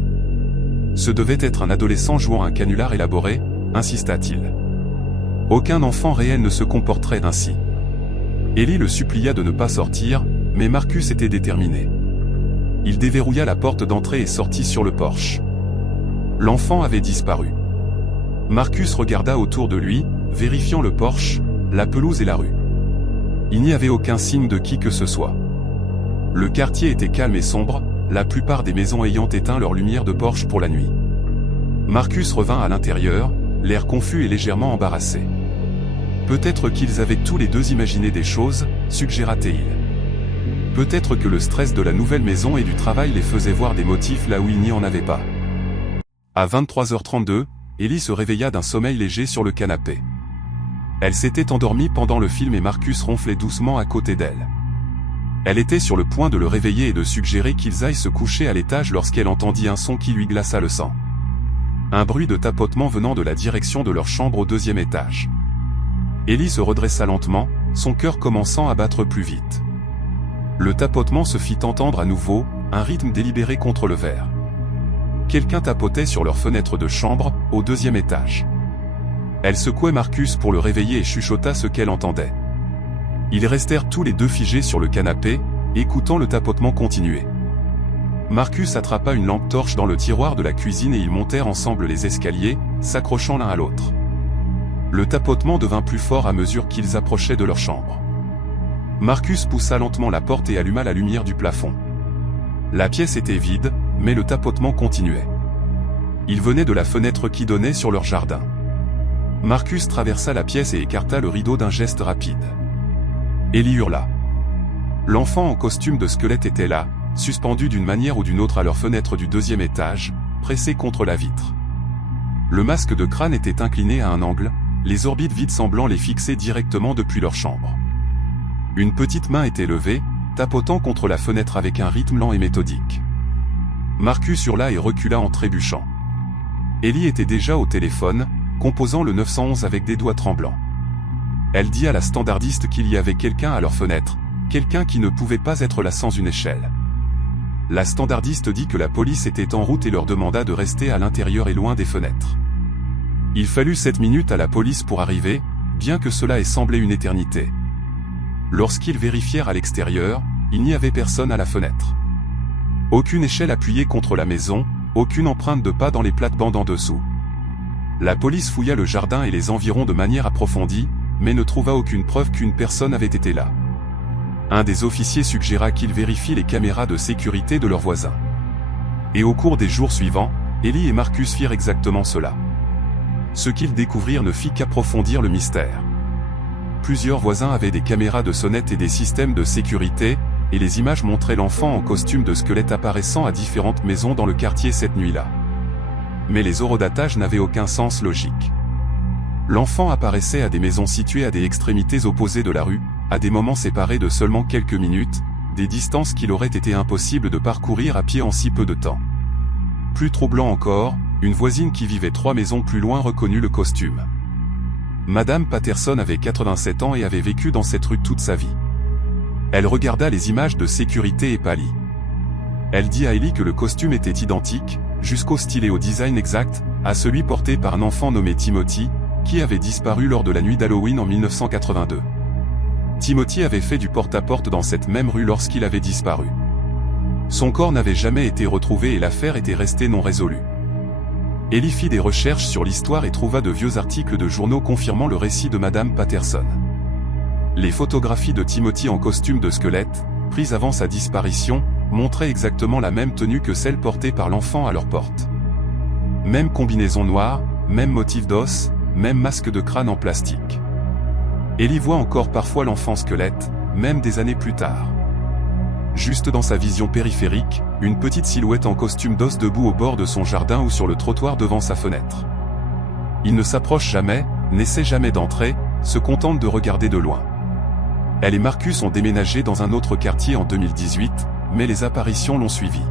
Ce devait être un adolescent jouant un canular élaboré, insista-t-il. Aucun enfant réel ne se comporterait ainsi. Ellie le supplia de ne pas sortir, mais Marcus était déterminé. Il déverrouilla la porte d'entrée et sortit sur le porche. L'enfant avait disparu. Marcus regarda autour de lui, vérifiant le porche, la pelouse et la rue. Il n'y avait aucun signe de qui que ce soit. Le quartier était calme et sombre, la plupart des maisons ayant éteint leur lumière de porche pour la nuit. Marcus revint à l'intérieur, l'air confus et légèrement embarrassé. Peut-être qu'ils avaient tous les deux imaginé des choses, suggéra-t-il. Peut-être que le stress de la nouvelle maison et du travail les faisait voir des motifs là où il n'y en avait pas. À 23h32, Ellie se réveilla d'un sommeil léger sur le canapé. Elle s'était endormie pendant le film et Marcus ronflait doucement à côté d'elle. Elle était sur le point de le réveiller et de suggérer qu'ils aillent se coucher à l'étage lorsqu'elle entendit un son qui lui glaça le sang. Un bruit de tapotement venant de la direction de leur chambre au 2e étage. Ellie se redressa lentement, son cœur commençant à battre plus vite. Le tapotement se fit entendre à nouveau, un rythme délibéré contre le verre. Quelqu'un tapotait sur leur fenêtre de chambre, au 2e étage. Elle secouait Marcus pour le réveiller et chuchota ce qu'elle entendait. Ils restèrent tous les deux figés sur le canapé, écoutant le tapotement continuer. Marcus attrapa une lampe torche dans le tiroir de la cuisine et ils montèrent ensemble les escaliers, s'accrochant l'un à l'autre. Le tapotement devint plus fort à mesure qu'ils approchaient de leur chambre. Marcus poussa lentement la porte et alluma la lumière du plafond. La pièce était vide, mais le tapotement continuait. Il venait de la fenêtre qui donnait sur leur jardin. Marcus traversa la pièce et écarta le rideau d'un geste rapide. Ellie hurla. L'enfant en costume de squelette était là, suspendu d'une manière ou d'une autre à leur fenêtre du 2e étage, pressé contre la vitre. Le masque de crâne était incliné à un angle, les orbites vides semblant les fixer directement depuis leur chambre. Une petite main était levée, tapotant contre la fenêtre avec un rythme lent et méthodique. Marcus hurla et recula en trébuchant. Ellie était déjà au téléphone, composant le 911 avec des doigts tremblants. Elle dit à la standardiste qu'il y avait quelqu'un à leur fenêtre, quelqu'un qui ne pouvait pas être là sans une échelle. La standardiste dit que la police était en route et leur demanda de rester à l'intérieur et loin des fenêtres. Il fallut 7 minutes à la police pour arriver, bien que cela ait semblé une éternité. Lorsqu'ils vérifièrent à l'extérieur, il n'y avait personne à la fenêtre. Aucune échelle appuyée contre la maison, aucune empreinte de pas dans les plates-bandes en dessous. La police fouilla le jardin et les environs de manière approfondie, mais ne trouva aucune preuve qu'une personne avait été là. Un des officiers suggéra qu'ils vérifient les caméras de sécurité de leurs voisins. Et au cours des jours suivants, Ellie et Marcus firent exactement cela. Ce qu'ils découvrirent ne fit qu'approfondir le mystère. Plusieurs voisins avaient des caméras de sonnette et des systèmes de sécurité, et les images montraient l'enfant en costume de squelette apparaissant à différentes maisons dans le quartier cette nuit-là. Mais les horodatages n'avaient aucun sens logique. L'enfant apparaissait à des maisons situées à des extrémités opposées de la rue, à des moments séparés de seulement quelques minutes, des distances qu'il aurait été impossible de parcourir à pied en si peu de temps. Plus troublant encore, une voisine qui vivait 3 maisons plus loin reconnut le costume. Madame Patterson avait 87 ans et avait vécu dans cette rue toute sa vie. Elle regarda les images de sécurité et pâlit. Elle dit à Ellie que le costume était identique, jusqu'au style et au design exact, à celui porté par un enfant nommé Timothy, qui avait disparu lors de la nuit d'Halloween en 1982. Timothy avait fait du porte-à-porte dans cette même rue lorsqu'il avait disparu. Son corps n'avait jamais été retrouvé et l'affaire était restée non résolue. Ellie fit des recherches sur l'histoire et trouva de vieux articles de journaux confirmant le récit de Madame Patterson. Les photographies de Timothy en costume de squelette, prises avant sa disparition, montraient exactement la même tenue que celle portée par l'enfant à leur porte. Même combinaison noire, même motif d'os, même masque de crâne en plastique. Ellie voit encore parfois l'enfant squelette, même des années plus tard. Juste dans sa vision périphérique, une petite silhouette en costume d'os debout au bord de son jardin ou sur le trottoir devant sa fenêtre. Il ne s'approche jamais, n'essaie jamais d'entrer, se contente de regarder de loin. Elle et Marcus ont déménagé dans un autre quartier en 2018, mais les apparitions l'ont suivi.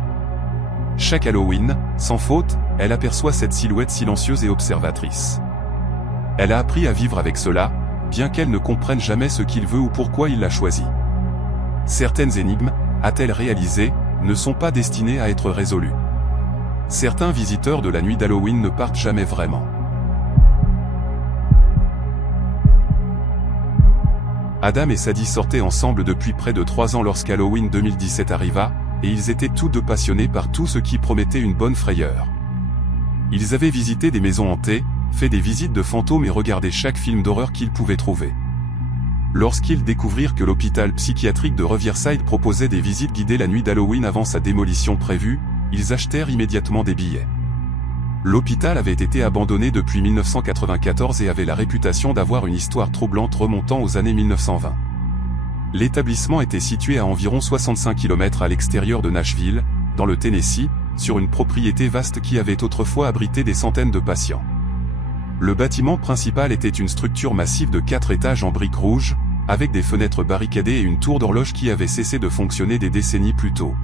Chaque Halloween, sans faute, elle aperçoit cette silhouette silencieuse et observatrice. Elle a appris à vivre avec cela, bien qu'elle ne comprenne jamais ce qu'il veut ou pourquoi il l'a choisi. Certaines énigmes, a-t-elle réalisé, ne sont pas destinées à être résolues. Certains visiteurs de la nuit d'Halloween ne partent jamais vraiment. Adam et Sadie sortaient ensemble depuis près de 3 ans lorsqu'Halloween 2017 arriva, et ils étaient tous deux passionnés par tout ce qui promettait une bonne frayeur. Ils avaient visité des maisons hantées, fait des visites de fantômes et regardé chaque film d'horreur qu'ils pouvaient trouver. Lorsqu'ils découvrirent que l'hôpital psychiatrique de Riverside proposait des visites guidées la nuit d'Halloween avant sa démolition prévue, ils achetèrent immédiatement des billets. L'hôpital avait été abandonné depuis 1994 et avait la réputation d'avoir une histoire troublante remontant aux années 1920. L'établissement était situé à environ 65 km à l'extérieur de Nashville, dans le Tennessee, sur une propriété vaste qui avait autrefois abrité des centaines de patients. Le bâtiment principal était une structure massive de 4 étages en briques rouges, avec des fenêtres barricadées et une tour d'horloge qui avait cessé de fonctionner des décennies plus tôt.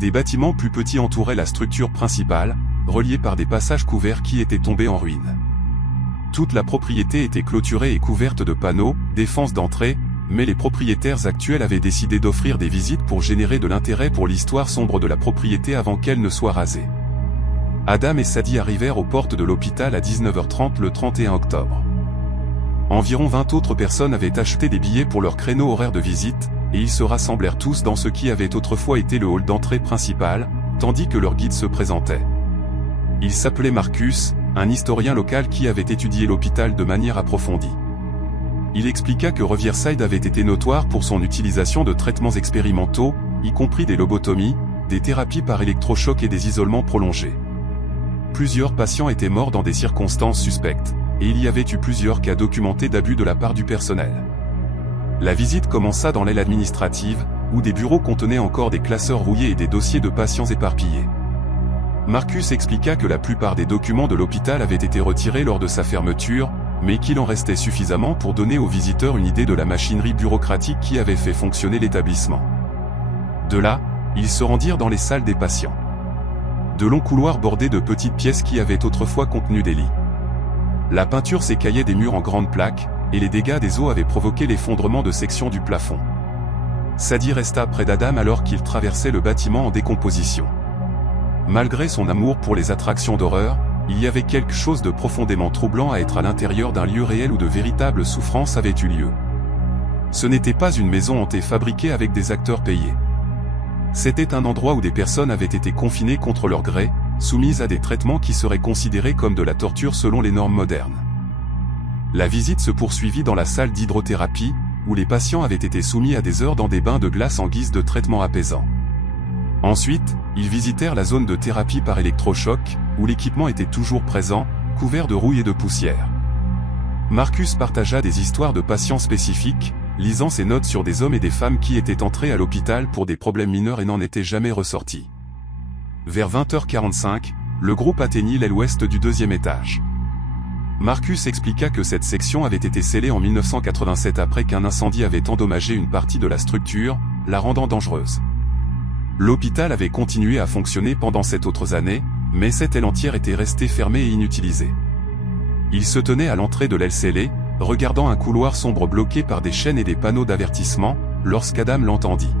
Des bâtiments plus petits entouraient la structure principale, reliés par des passages couverts qui étaient tombés en ruine. Toute la propriété était clôturée et couverte de panneaux, défense d'entrée, mais les propriétaires actuels avaient décidé d'offrir des visites pour générer de l'intérêt pour l'histoire sombre de la propriété avant qu'elle ne soit rasée. Adam et Sadie arrivèrent aux portes de l'hôpital à 19h30 le 31 octobre. Environ 20 autres personnes avaient acheté des billets pour leur créneau horaire de visite, et ils se rassemblèrent tous dans ce qui avait autrefois été le hall d'entrée principal, tandis que leur guide se présentait. Il s'appelait Marcus, un historien local qui avait étudié l'hôpital de manière approfondie. Il expliqua que Riverside avait été notoire pour son utilisation de traitements expérimentaux, y compris des lobotomies, des thérapies par électrochoc et des isolements prolongés. Plusieurs patients étaient morts dans des circonstances suspectes, et il y avait eu plusieurs cas documentés d'abus de la part du personnel. La visite commença dans l'aile administrative, où des bureaux contenaient encore des classeurs rouillés et des dossiers de patients éparpillés. Marcus expliqua que la plupart des documents de l'hôpital avaient été retirés lors de sa fermeture, mais qu'il en restait suffisamment pour donner aux visiteurs une idée de la machinerie bureaucratique qui avait fait fonctionner l'établissement. De là, ils se rendirent dans les salles des patients. De longs couloirs bordés de petites pièces qui avaient autrefois contenu des lits. La peinture s'écaillait des murs en grandes plaques, et les dégâts des eaux avaient provoqué l'effondrement de sections du plafond. Sadie resta près d'Adam alors qu'il traversait le bâtiment en décomposition. Malgré son amour pour les attractions d'horreur, il y avait quelque chose de profondément troublant à être à l'intérieur d'un lieu réel où de véritables souffrances avaient eu lieu. Ce n'était pas une maison hantée fabriquée avec des acteurs payés. C'était un endroit où des personnes avaient été confinées contre leur gré, soumises à des traitements qui seraient considérés comme de la torture selon les normes modernes. La visite se poursuivit dans la salle d'hydrothérapie, où les patients avaient été soumis à des heures dans des bains de glace en guise de traitement apaisant. Ensuite, ils visitèrent la zone de thérapie par électrochoc, où l'équipement était toujours présent, couvert de rouille et de poussière. Marcus partagea des histoires de patients spécifiques, lisant ses notes sur des hommes et des femmes qui étaient entrés à l'hôpital pour des problèmes mineurs et n'en étaient jamais ressortis. Vers 20h45, le groupe atteignit l'aile ouest du 2e étage. Marcus expliqua que cette section avait été scellée en 1987 après qu'un incendie avait endommagé une partie de la structure, la rendant dangereuse. L'hôpital avait continué à fonctionner pendant 7 autres années, mais cette aile entière était restée fermée et inutilisée. Il se tenait à l'entrée de l'aile scellée, regardant un couloir sombre bloqué par des chaînes et des panneaux d'avertissement, lorsqu'Adam l'entendit.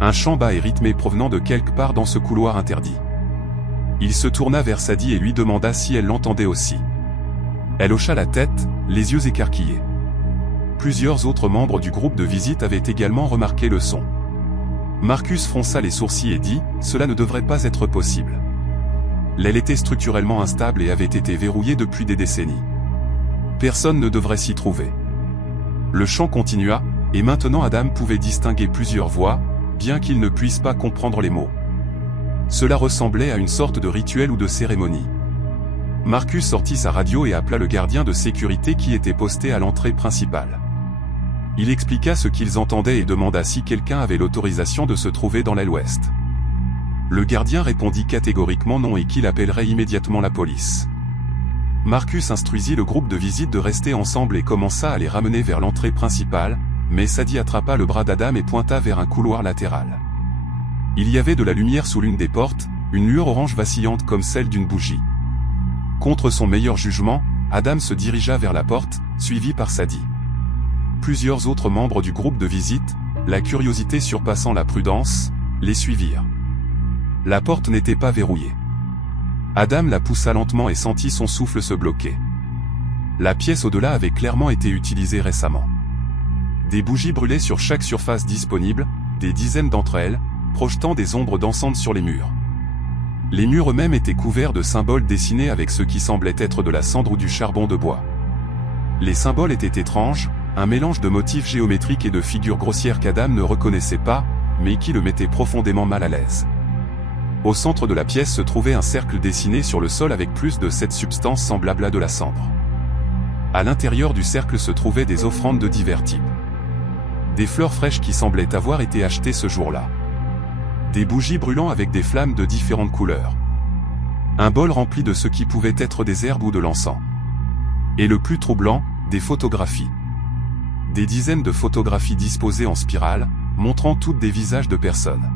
Un chant bas et rythmé provenant de quelque part dans ce couloir interdit. Il se tourna vers Sadie et lui demanda si elle l'entendait aussi. Elle hocha la tête, les yeux écarquillés. Plusieurs autres membres du groupe de visite avaient également remarqué le son. Marcus fronça les sourcils et dit « Cela ne devrait pas être possible. » L'aile était structurellement instable et avait été verrouillée depuis des décennies. Personne ne devrait s'y trouver. Le chant continua, et maintenant Adam pouvait distinguer plusieurs voix, bien qu'il ne puisse pas comprendre les mots. Cela ressemblait à une sorte de rituel ou de cérémonie. Marcus sortit sa radio et appela le gardien de sécurité qui était posté à l'entrée principale. Il expliqua ce qu'ils entendaient et demanda si quelqu'un avait l'autorisation de se trouver dans l'aile ouest. Le gardien répondit catégoriquement non et qu'il appellerait immédiatement la police. Marcus instruisit le groupe de visite de rester ensemble et commença à les ramener vers l'entrée principale, mais Sadie attrapa le bras d'Adam et pointa vers un couloir latéral. Il y avait de la lumière sous l'une des portes, une lueur orange vacillante comme celle d'une bougie. Contre son meilleur jugement, Adam se dirigea vers la porte, suivi par Sadie. Plusieurs autres membres du groupe de visite, la curiosité surpassant la prudence, les suivirent. La porte n'était pas verrouillée. Adam la poussa lentement et sentit son souffle se bloquer. La pièce au-delà avait clairement été utilisée récemment. Des bougies brûlaient sur chaque surface disponible, des dizaines d'entre elles, projetant des ombres dansantes sur les murs. Les murs eux-mêmes étaient couverts de symboles dessinés avec ce qui semblait être de la cendre ou du charbon de bois. Les symboles étaient étranges, un mélange de motifs géométriques et de figures grossières qu'Adam ne reconnaissait pas, mais qui le mettaient profondément mal à l'aise. Au centre de la pièce se trouvait un cercle dessiné sur le sol avec plus de cette substance semblable à de la cendre. À l'intérieur du cercle se trouvaient des offrandes de divers types. Des fleurs fraîches qui semblaient avoir été achetées ce jour-là. Des bougies brûlant avec des flammes de différentes couleurs. Un bol rempli de ce qui pouvait être des herbes ou de l'encens. Et le plus troublant, des photographies. Des dizaines de photographies disposées en spirale, montrant toutes des visages de personnes.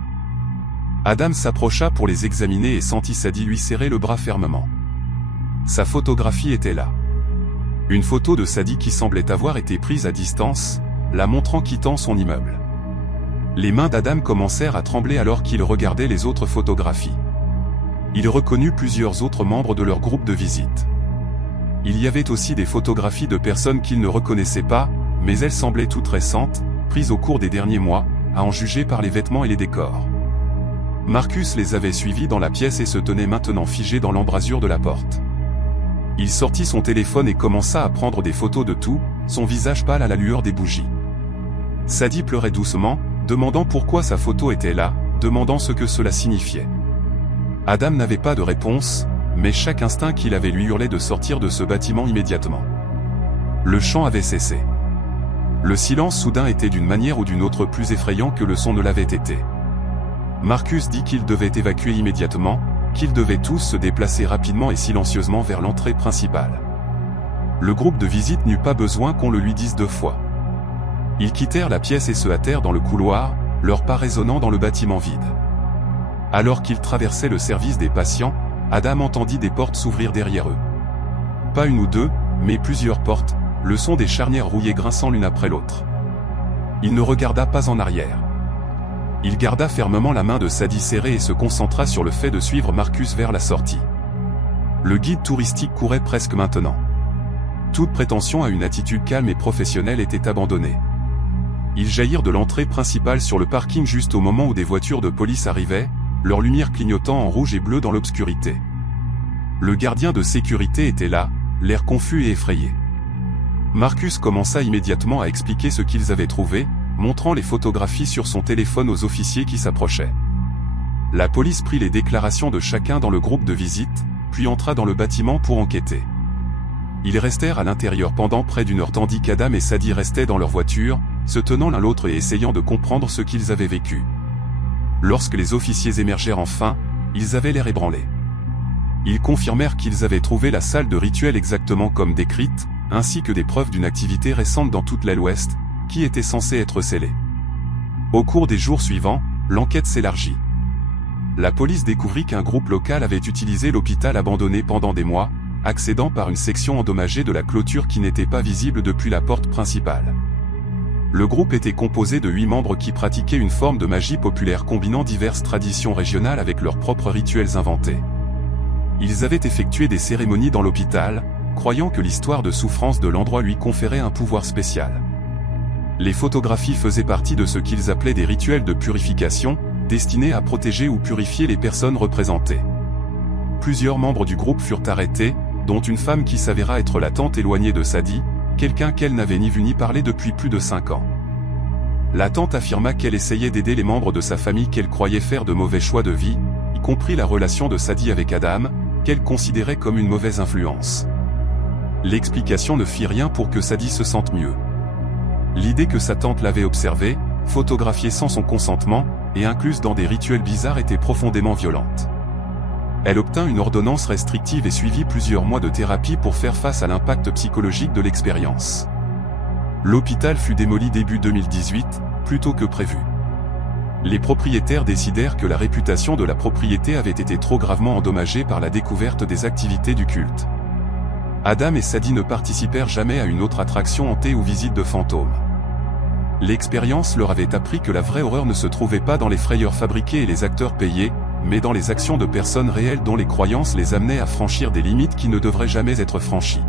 Adam s'approcha pour les examiner et sentit Sadie lui serrer le bras fermement. Sa photographie était là. Une photo de Sadie qui semblait avoir été prise à distance, la montrant quittant son immeuble. Les mains d'Adam commencèrent à trembler alors qu'il regardait les autres photographies. Il reconnut plusieurs autres membres de leur groupe de visite. Il y avait aussi des photographies de personnes qu'il ne reconnaissait pas, mais elles semblaient toutes récentes, prises au cours des derniers mois, à en juger par les vêtements et les décors. Marcus les avait suivis dans la pièce et se tenait maintenant figé dans l'embrasure de la porte. Il sortit son téléphone et commença à prendre des photos de tout, son visage pâle à la lueur des bougies. Sadie pleurait doucement, demandant pourquoi sa photo était là, demandant ce que cela signifiait. Adam n'avait pas de réponse, mais chaque instinct qu'il avait lui hurlait de sortir de ce bâtiment immédiatement. Le chant avait cessé. Le silence soudain était d'une manière ou d'une autre plus effrayant que le son ne l'avait été. Marcus dit qu'il devait évacuer immédiatement, qu'ils devaient tous se déplacer rapidement et silencieusement vers l'entrée principale. Le groupe de visite n'eut pas besoin qu'on le lui dise 2 fois. Ils quittèrent la pièce et se hâtèrent dans le couloir, leurs pas résonnant dans le bâtiment vide. Alors qu'ils traversaient le service des patients, Adam entendit des portes s'ouvrir derrière eux. Pas une ou deux, mais plusieurs portes, le son des charnières rouillées grinçant l'une après l'autre. Il ne regarda pas en arrière. Il garda fermement la main de Sadie serrée et se concentra sur le fait de suivre Marcus vers la sortie. Le guide touristique courait presque maintenant. Toute prétention à une attitude calme et professionnelle était abandonnée. Ils jaillirent de l'entrée principale sur le parking juste au moment où des voitures de police arrivaient, leurs lumières clignotant en rouge et bleu dans l'obscurité. Le gardien de sécurité était là, l'air confus et effrayé. Marcus commença immédiatement à expliquer ce qu'ils avaient trouvé, montrant les photographies sur son téléphone aux officiers qui s'approchaient. La police prit les déclarations de chacun dans le groupe de visite, puis entra dans le bâtiment pour enquêter. Ils restèrent à l'intérieur pendant près d'1 heure tandis qu'Adam et Sadie restaient dans leur voiture, se tenant l'un l'autre et essayant de comprendre ce qu'ils avaient vécu. Lorsque les officiers émergèrent enfin, ils avaient l'air ébranlés. Ils confirmèrent qu'ils avaient trouvé la salle de rituel exactement comme décrite, ainsi que des preuves d'une activité récente dans toute l'aile ouest, qui était censée être scellée. Au cours des jours suivants, l'enquête s'élargit. La police découvrit qu'un groupe local avait utilisé l'hôpital abandonné pendant des mois, accédant par une section endommagée de la clôture qui n'était pas visible depuis la porte principale. Le groupe était composé de 8 membres qui pratiquaient une forme de magie populaire combinant diverses traditions régionales avec leurs propres rituels inventés. Ils avaient effectué des cérémonies dans l'hôpital, croyant que l'histoire de souffrance de l'endroit lui conférait un pouvoir spécial. Les photographies faisaient partie de ce qu'ils appelaient des rituels de purification, destinés à protéger ou purifier les personnes représentées. Plusieurs membres du groupe furent arrêtés, dont une femme qui s'avéra être la tante éloignée de Sadie, quelqu'un qu'elle n'avait ni vu ni parlé depuis plus de 5 ans. La tante affirma qu'elle essayait d'aider les membres de sa famille qu'elle croyait faire de mauvais choix de vie, y compris la relation de Sadie avec Adam, qu'elle considérait comme une mauvaise influence. L'explication ne fit rien pour que Sadie se sente mieux. L'idée que sa tante l'avait observée, photographiée sans son consentement, et incluse dans des rituels bizarres était profondément violente. Elle obtint une ordonnance restrictive et suivit plusieurs mois de thérapie pour faire face à l'impact psychologique de l'expérience. L'hôpital fut démoli début 2018, plus tôt que prévu. Les propriétaires décidèrent que la réputation de la propriété avait été trop gravement endommagée par la découverte des activités du culte. Adam et Sadie ne participèrent jamais à une autre attraction hantée ou visite de fantômes. L'expérience leur avait appris que la vraie horreur ne se trouvait pas dans les frayeurs fabriqués et les acteurs payés, mais dans les actions de personnes réelles dont les croyances les amenaient à franchir des limites qui ne devraient jamais être franchies.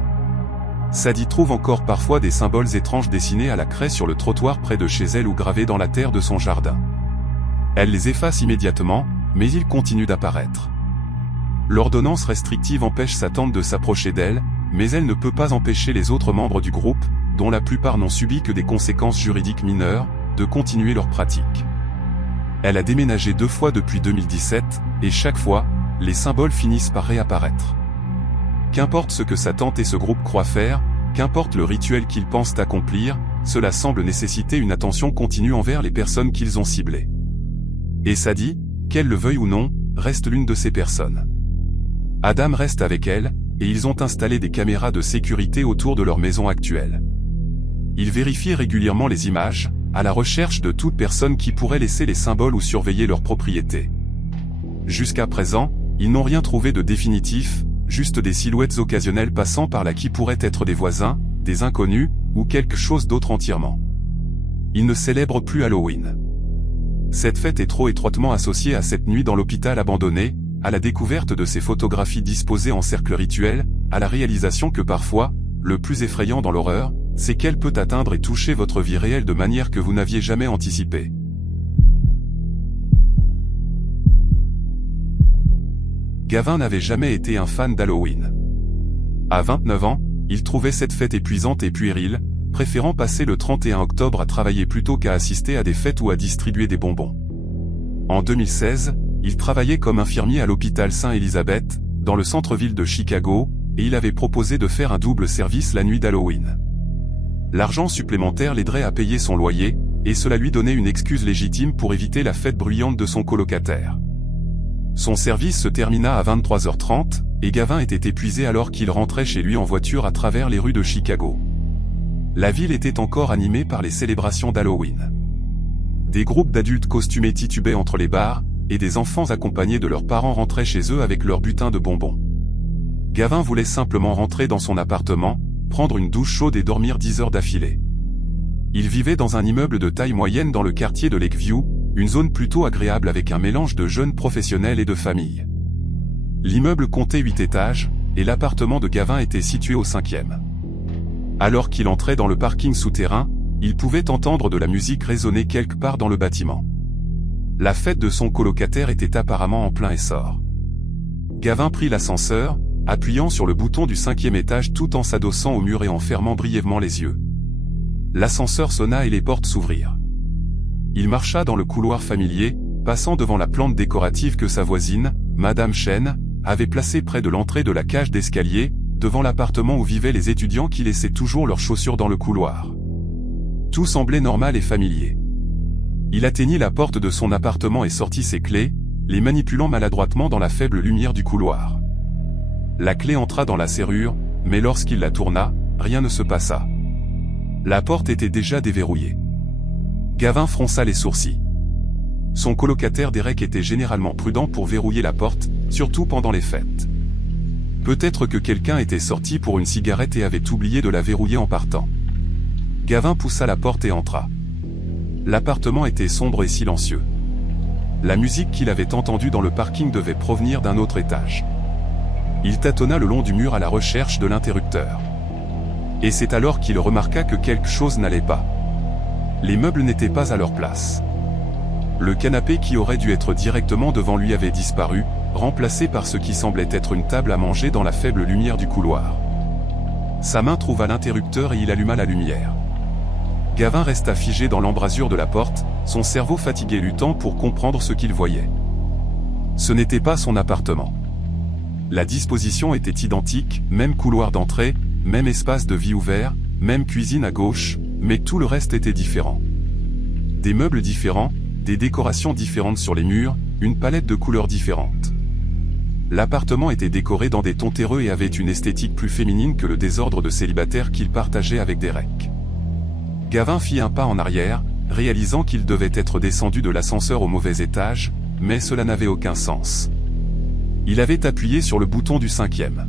Sadie trouve encore parfois des symboles étranges dessinés à la craie sur le trottoir près de chez elle ou gravés dans la terre de son jardin. Elle les efface immédiatement, mais ils continuent d'apparaître. L'ordonnance restrictive empêche sa tante de s'approcher d'elle, mais elle ne peut pas empêcher les autres membres du groupe, dont la plupart n'ont subi que des conséquences juridiques mineures, de continuer leur pratique. Elle a déménagé 2 fois depuis 2017, et chaque fois, les symboles finissent par réapparaître. Qu'importe ce que sa tante et ce groupe croient faire, qu'importe le rituel qu'ils pensent accomplir, cela semble nécessiter une attention continue envers les personnes qu'ils ont ciblées. Et Sadie, qu'elle le veuille ou non, reste l'une de ces personnes. Adam reste avec elle, et ils ont installé des caméras de sécurité autour de leur maison actuelle. Ils vérifient régulièrement les images, à la recherche de toute personne qui pourrait laisser les symboles ou surveiller leur propriété. Jusqu'à présent, ils n'ont rien trouvé de définitif, juste des silhouettes occasionnelles passant par là qui pourraient être des voisins, des inconnus, ou quelque chose d'autre entièrement. Ils ne célèbrent plus Halloween. Cette fête est trop étroitement associée à cette nuit dans l'hôpital abandonné, à la découverte de ces photographies disposées en cercle rituel, à la réalisation que parfois, le plus effrayant dans l'horreur, c'est qu'elle peut atteindre et toucher votre vie réelle de manière que vous n'aviez jamais anticipée. Gavin n'avait jamais été un fan d'Halloween. À 29 ans, il trouvait cette fête épuisante et puérile, préférant passer le 31 octobre à travailler plutôt qu'à assister à des fêtes ou à distribuer des bonbons. En 2016, il travaillait comme infirmier à l'hôpital Saint-Élisabeth, dans le centre-ville de Chicago, et il avait proposé de faire un double service la nuit d'Halloween. L'argent supplémentaire l'aiderait à payer son loyer, et cela lui donnait une excuse légitime pour éviter la fête bruyante de son colocataire. Son service se termina à 23h30, et Gavin était épuisé alors qu'il rentrait chez lui en voiture à travers les rues de Chicago. La ville était encore animée par les célébrations d'Halloween. Des groupes d'adultes costumés titubaient entre les bars, et des enfants accompagnés de leurs parents rentraient chez eux avec leur butin de bonbons. Gavin voulait simplement rentrer dans son appartement, prendre une douche chaude et dormir 10 heures d'affilée. Il vivait dans un immeuble de taille moyenne dans le quartier de Lakeview, une zone plutôt agréable avec un mélange de jeunes professionnels et de familles. L'immeuble comptait 8 étages, et l'appartement de Gavin était situé au 5e. Alors qu'il entrait dans le parking souterrain, il pouvait entendre de la musique résonner quelque part dans le bâtiment. La fête de son colocataire était apparemment en plein essor. Gavin prit l'ascenseur, appuyant sur le bouton du 5e étage tout en s'adossant au mur et en fermant brièvement les yeux. L'ascenseur sonna et les portes s'ouvrirent. Il marcha dans le couloir familier, passant devant la plante décorative que sa voisine, Madame Chen, avait placée près de l'entrée de la cage d'escalier, devant l'appartement où vivaient les étudiants qui laissaient toujours leurs chaussures dans le couloir. Tout semblait normal et familier. Il atteignit la porte de son appartement et sortit ses clés, les manipulant maladroitement dans la faible lumière du couloir. La clé entra dans la serrure, mais lorsqu'il la tourna, rien ne se passa. La porte était déjà déverrouillée. Gavin fronça les sourcils. Son colocataire Derek était généralement prudent pour verrouiller la porte, surtout pendant les fêtes. Peut-être que quelqu'un était sorti pour une cigarette et avait oublié de la verrouiller en partant. Gavin poussa la porte et entra. L'appartement était sombre et silencieux. La musique qu'il avait entendue dans le parking devait provenir d'un autre étage. Il tâtonna le long du mur à la recherche de l'interrupteur. Et c'est alors qu'il remarqua que quelque chose n'allait pas. Les meubles n'étaient pas à leur place. Le canapé qui aurait dû être directement devant lui avait disparu, remplacé par ce qui semblait être une table à manger dans la faible lumière du couloir. Sa main trouva l'interrupteur et il alluma la lumière. Gavin resta figé dans l'embrasure de la porte, son cerveau fatigué luttant pour comprendre ce qu'il voyait. Ce n'était pas son appartement. La disposition était identique, même couloir d'entrée, même espace de vie ouvert, même cuisine à gauche, mais tout le reste était différent. Des meubles différents, des décorations différentes sur les murs, une palette de couleurs différentes. L'appartement était décoré dans des tons terreux et avait une esthétique plus féminine que le désordre de célibataire qu'il partageait avec Derek. Gavin fit un pas en arrière, réalisant qu'il devait être descendu de l'ascenseur au mauvais étage, mais cela n'avait aucun sens. Il avait appuyé sur le bouton du 5e.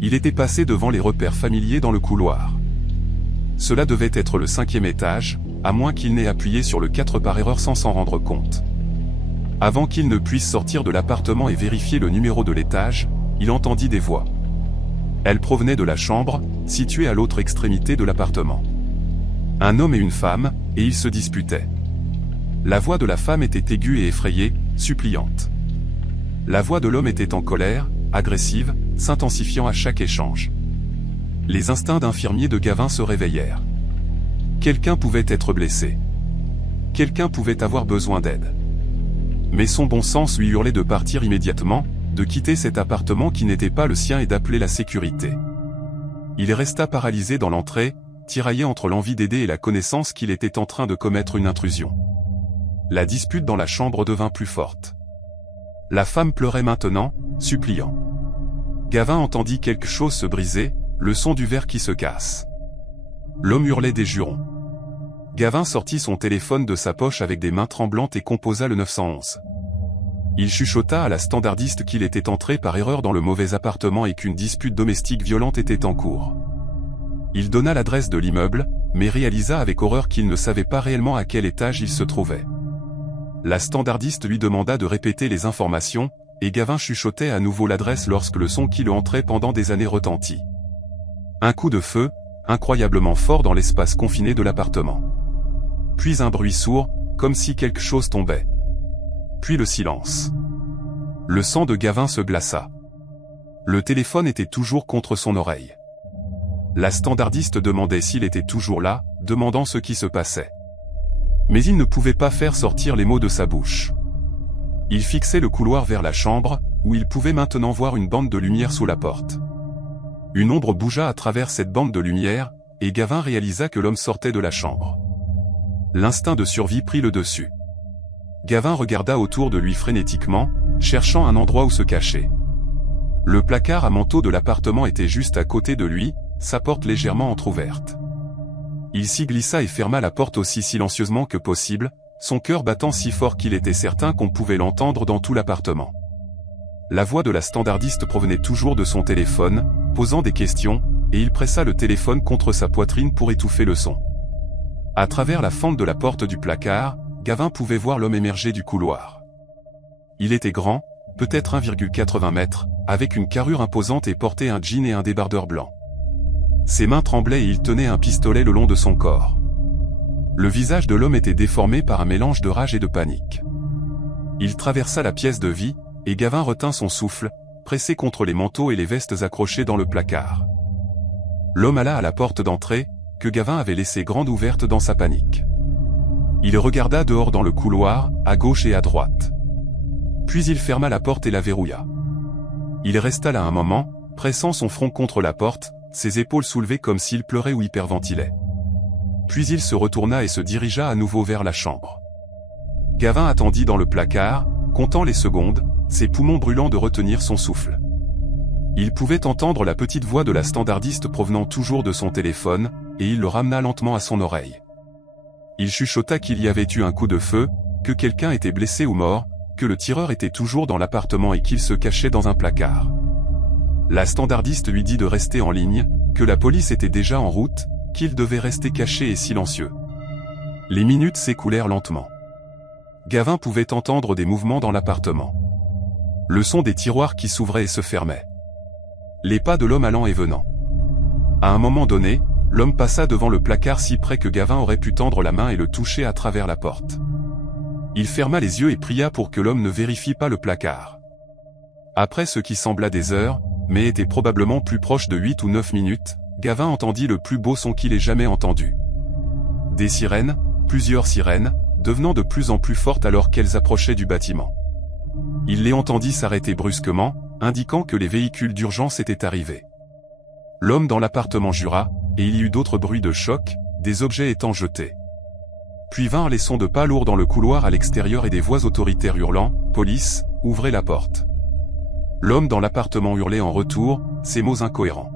Il était passé devant les repères familiers dans le couloir. Cela devait être le 5e étage, à moins qu'il n'ait appuyé sur le 4 par erreur sans s'en rendre compte. Avant qu'il ne puisse sortir de l'appartement et vérifier le numéro de l'étage, il entendit des voix. Elles provenaient de la chambre, située à l'autre extrémité de l'appartement. Un homme et une femme, et ils se disputaient. La voix de la femme était aiguë et effrayée, suppliante. La voix de l'homme était en colère, agressive, s'intensifiant à chaque échange. Les instincts d'infirmier de Gavin se réveillèrent. Quelqu'un pouvait être blessé. Quelqu'un pouvait avoir besoin d'aide. Mais son bon sens lui hurlait de partir immédiatement, de quitter cet appartement qui n'était pas le sien et d'appeler la sécurité. Il resta paralysé dans l'entrée, tiraillé entre l'envie d'aider et la connaissance qu'il était en train de commettre une intrusion. La dispute dans la chambre devint plus forte. La femme pleurait maintenant, suppliant. Gavin entendit quelque chose se briser, le son du verre qui se casse. L'homme hurlait des jurons. Gavin sortit son téléphone de sa poche avec des mains tremblantes et composa le 911. Il chuchota à la standardiste qu'il était entré par erreur dans le mauvais appartement et qu'une dispute domestique violente était en cours. Il donna l'adresse de l'immeuble, mais réalisa avec horreur qu'il ne savait pas réellement à quel étage il se trouvait. La standardiste lui demanda de répéter les informations, et Gavin chuchotait à nouveau l'adresse lorsque le son qui le hantrait pendant des années retentit. Un coup de feu, incroyablement fort dans l'espace confiné de l'appartement. Puis un bruit sourd, comme si quelque chose tombait. Puis le silence. Le sang de Gavin se glaça. Le téléphone était toujours contre son oreille. La standardiste demandait s'il était toujours là, demandant ce qui se passait. Mais il ne pouvait pas faire sortir les mots de sa bouche. Il fixait le couloir vers la chambre, où il pouvait maintenant voir une bande de lumière sous la porte. Une ombre bougea à travers cette bande de lumière, et Gavin réalisa que l'homme sortait de la chambre. L'instinct de survie prit le dessus. Gavin regarda autour de lui frénétiquement, cherchant un endroit où se cacher. Le placard à manteau de l'appartement était juste à côté de lui, sa porte légèrement entr'ouverte. Il s'y glissa et ferma la porte aussi silencieusement que possible, son cœur battant si fort qu'il était certain qu'on pouvait l'entendre dans tout l'appartement. La voix de la standardiste provenait toujours de son téléphone, posant des questions, et il pressa le téléphone contre sa poitrine pour étouffer le son. À travers la fente de la porte du placard, Gavin pouvait voir l'homme émerger du couloir. Il était grand, peut-être 1,80 mètres, avec une carrure imposante et portait un jean et un débardeur blanc. Ses mains tremblaient et il tenait un pistolet le long de son corps. Le visage de l'homme était déformé par un mélange de rage et de panique. Il traversa la pièce de vie, et Gavin retint son souffle, pressé contre les manteaux et les vestes accrochés dans le placard. L'homme alla à la porte d'entrée, que Gavin avait laissée grande ouverte dans sa panique. Il regarda dehors dans le couloir, à gauche et à droite. Puis il ferma la porte et la verrouilla. Il resta là un moment, pressant son front contre la porte, ses épaules soulevées comme s'il pleurait ou hyperventilait. Puis il se retourna et se dirigea à nouveau vers la chambre. Gavin attendit dans le placard, comptant les secondes, ses poumons brûlants de retenir son souffle. Il pouvait entendre la petite voix de la standardiste provenant toujours de son téléphone, et il le ramena lentement à son oreille. Il chuchota qu'il y avait eu un coup de feu, que quelqu'un était blessé ou mort, que le tireur était toujours dans l'appartement et qu'il se cachait dans un placard. La standardiste lui dit de rester en ligne, que la police était déjà en route, qu'il devait rester caché et silencieux. Les minutes s'écoulèrent lentement. Gavin pouvait entendre des mouvements dans l'appartement. Le son des tiroirs qui s'ouvraient et se fermaient. Les pas de l'homme allant et venant. À un moment donné, l'homme passa devant le placard si près que Gavin aurait pu tendre la main et le toucher à travers la porte. Il ferma les yeux et pria pour que l'homme ne vérifie pas le placard. Après ce qui sembla des heures, mais était probablement plus proche de 8 ou 9 minutes, Gavin entendit le plus beau son qu'il ait jamais entendu. Des sirènes, plusieurs sirènes, devenant de plus en plus fortes alors qu'elles approchaient du bâtiment. Il les entendit s'arrêter brusquement, indiquant que les véhicules d'urgence étaient arrivés. L'homme dans l'appartement jura, et il y eut d'autres bruits de choc, des objets étant jetés. Puis vinrent les sons de pas lourds dans le couloir à l'extérieur et des voix autoritaires hurlant « Police, ouvrez la porte !» L'homme dans l'appartement hurlait en retour, ces mots incohérents.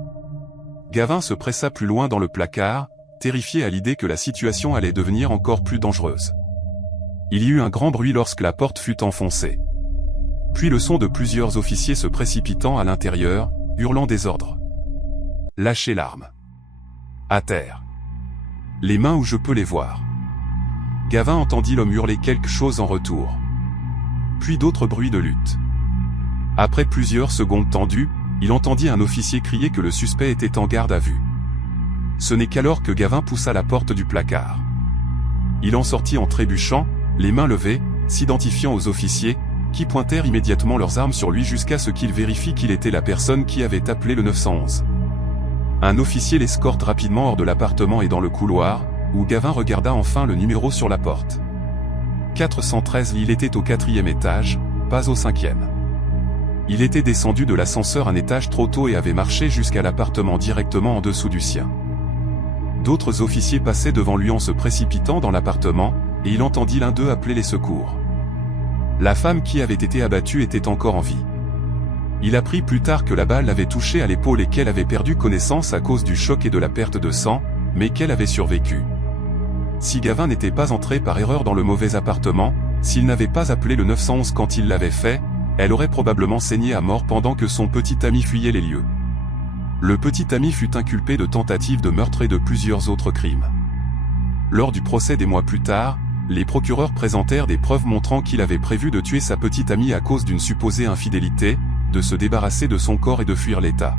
Gavin se pressa plus loin dans le placard, terrifié à l'idée que la situation allait devenir encore plus dangereuse. Il y eut un grand bruit lorsque la porte fut enfoncée. Puis le son de plusieurs officiers se précipitant à l'intérieur, hurlant des ordres. Lâchez l'arme. À terre. Les mains où je peux les voir. Gavin entendit l'homme hurler quelque chose en retour. Puis d'autres bruits de lutte. Après plusieurs secondes tendues, il entendit un officier crier que le suspect était en garde à vue. Ce n'est qu'alors que Gavin poussa la porte du placard. Il en sortit en trébuchant, les mains levées, s'identifiant aux officiers, qui pointèrent immédiatement leurs armes sur lui jusqu'à ce qu'il vérifie qu'il était la personne qui avait appelé le 911. Un officier l'escorte rapidement hors de l'appartement et dans le couloir, où Gavin regarda enfin le numéro sur la porte. 413. Il était au 4e étage, pas au 5e. Il était descendu de l'ascenseur un étage trop tôt et avait marché jusqu'à l'appartement directement en dessous du sien. D'autres officiers passaient devant lui en se précipitant dans l'appartement, et il entendit l'un d'eux appeler les secours. La femme qui avait été abattue était encore en vie. Il apprit plus tard que la balle l'avait touchée à l'épaule et qu'elle avait perdu connaissance à cause du choc et de la perte de sang, mais qu'elle avait survécu. Si Gavin n'était pas entré par erreur dans le mauvais appartement, s'il n'avait pas appelé le 911 quand il l'avait fait, elle aurait probablement saigné à mort pendant que son petit ami fuyait les lieux. Le petit ami fut inculpé de tentative de meurtre et de plusieurs autres crimes. Lors du procès des mois plus tard, les procureurs présentèrent des preuves montrant qu'il avait prévu de tuer sa petite amie à cause d'une supposée infidélité, de se débarrasser de son corps et de fuir l'État.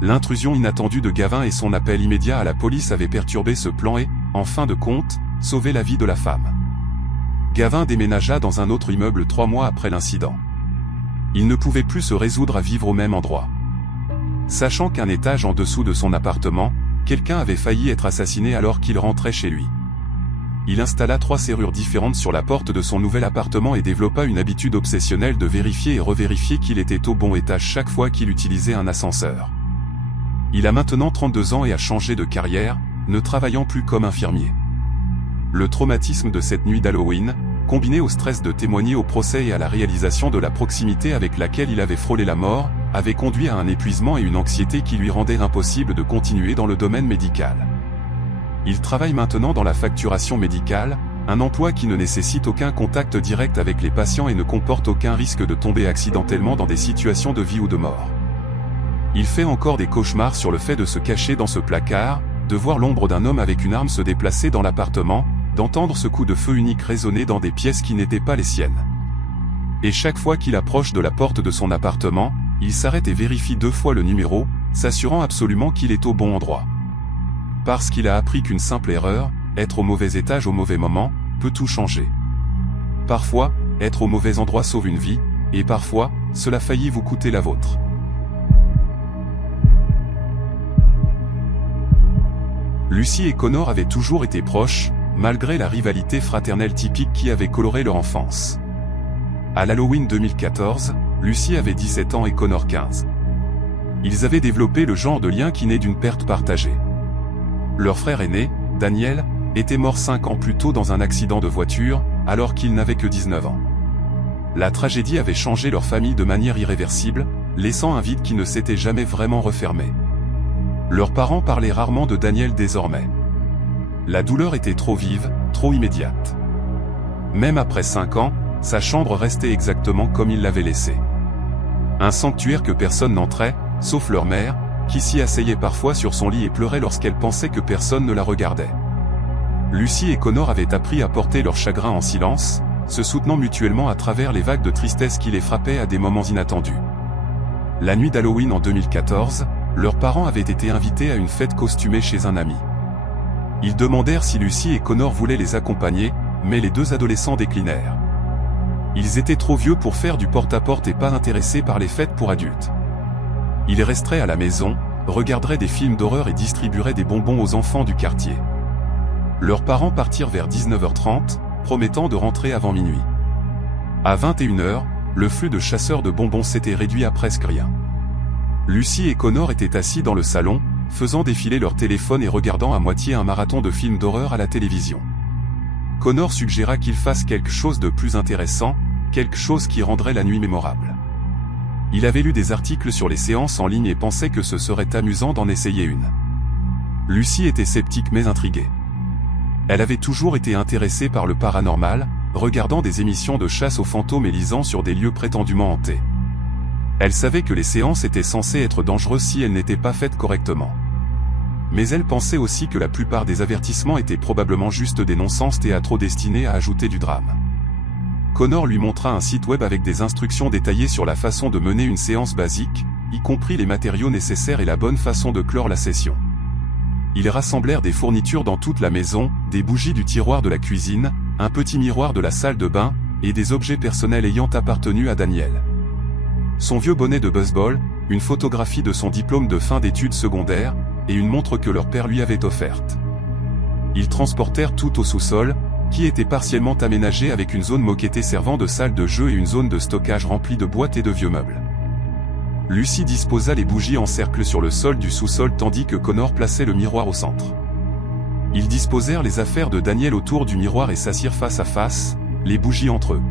L'intrusion inattendue de Gavin et son appel immédiat à la police avaient perturbé ce plan et, en fin de compte, sauvé la vie de la femme. Gavin déménagea dans un autre immeuble 3 mois après l'incident. Il ne pouvait plus se résoudre à vivre au même endroit. Sachant qu'un étage en dessous de son appartement, quelqu'un avait failli être assassiné alors qu'il rentrait chez lui. Il installa 3 serrures différentes sur la porte de son nouvel appartement et développa une habitude obsessionnelle de vérifier et revérifier qu'il était au bon étage chaque fois qu'il utilisait un ascenseur. Il a maintenant 32 ans et a changé de carrière, ne travaillant plus comme infirmier. Le traumatisme de cette nuit d'Halloween, combiné au stress de témoigner au procès et à la réalisation de la proximité avec laquelle il avait frôlé la mort, avait conduit à un épuisement et une anxiété qui lui rendaient impossible de continuer dans le domaine médical. Il travaille maintenant dans la facturation médicale, un emploi qui ne nécessite aucun contact direct avec les patients et ne comporte aucun risque de tomber accidentellement dans des situations de vie ou de mort. Il fait encore des cauchemars sur le fait de se cacher dans ce placard, de voir l'ombre d'un homme avec une arme se déplacer dans l'appartement, d'entendre ce coup de feu unique résonner dans des pièces qui n'étaient pas les siennes. Et chaque fois qu'il approche de la porte de son appartement, il s'arrête et vérifie 2 fois le numéro, s'assurant absolument qu'il est au bon endroit. Parce qu'il a appris qu'une simple erreur, être au mauvais étage au mauvais moment, peut tout changer. Parfois, être au mauvais endroit sauve une vie, et parfois, cela faillit vous coûter la vôtre. Lucy et Connor avaient toujours été proches, malgré la rivalité fraternelle typique qui avait coloré leur enfance. À l'Halloween 2014, Lucy avait 17 ans et Connor 15. Ils avaient développé le genre de lien qui naît d'une perte partagée. Leur frère aîné, Daniel, était mort 5 ans plus tôt dans un accident de voiture, alors qu'il n'avait que 19 ans. La tragédie avait changé leur famille de manière irréversible, laissant un vide qui ne s'était jamais vraiment refermé. Leurs parents parlaient rarement de Daniel désormais. La douleur était trop vive, trop immédiate. Même après 5 ans, sa chambre restait exactement comme il l'avait laissée. Un sanctuaire que personne n'entrait, sauf leur mère, qui s'y asseyait parfois sur son lit et pleurait lorsqu'elle pensait que personne ne la regardait. Lucy et Connor avaient appris à porter leur chagrin en silence, se soutenant mutuellement à travers les vagues de tristesse qui les frappaient à des moments inattendus. La nuit d'Halloween en 2014, leurs parents avaient été invités à une fête costumée chez un ami. Ils demandèrent si Lucy et Connor voulaient les accompagner, mais les 2 adolescents déclinèrent. Ils étaient trop vieux pour faire du porte-à-porte et pas intéressés par les fêtes pour adultes. Ils resteraient à la maison, regarderaient des films d'horreur et distribueraient des bonbons aux enfants du quartier. Leurs parents partirent vers 19h30, promettant de rentrer avant minuit. À 21h, le flux de chasseurs de bonbons s'était réduit à presque rien. Lucy et Connor étaient assis dans le salon, faisant défiler leur téléphone et regardant à moitié un marathon de films d'horreur à la télévision. Connor suggéra qu'ils fassent quelque chose de plus intéressant, quelque chose qui rendrait la nuit mémorable. Il avait lu des articles sur les séances en ligne et pensait que ce serait amusant d'en essayer une. Lucie était sceptique mais intriguée. Elle avait toujours été intéressée par le paranormal, regardant des émissions de chasse aux fantômes et lisant sur des lieux prétendument hantés. Elle savait que les séances étaient censées être dangereuses si elles n'étaient pas faites correctement. Mais elle pensait aussi que la plupart des avertissements étaient probablement juste des non-sens théâtraux destinés à ajouter du drame. Connor lui montra un site web avec des instructions détaillées sur la façon de mener une séance basique, y compris les matériaux nécessaires et la bonne façon de clore la session. Ils rassemblèrent des fournitures dans toute la maison, des bougies du tiroir de la cuisine, un petit miroir de la salle de bain, et des objets personnels ayant appartenu à Daniel. Son vieux bonnet de baseball, une photographie de son diplôme de fin d'études secondaires, et une montre que leur père lui avait offerte. Ils transportèrent tout au sous-sol, qui était partiellement aménagé avec une zone moquettée servant de salle de jeu et une zone de stockage remplie de boîtes et de vieux meubles. Lucie disposa les bougies en cercle sur le sol du sous-sol tandis que Connor plaçait le miroir au centre. Ils disposèrent les affaires de Daniel autour du miroir et s'assirent face à face, les bougies entre eux.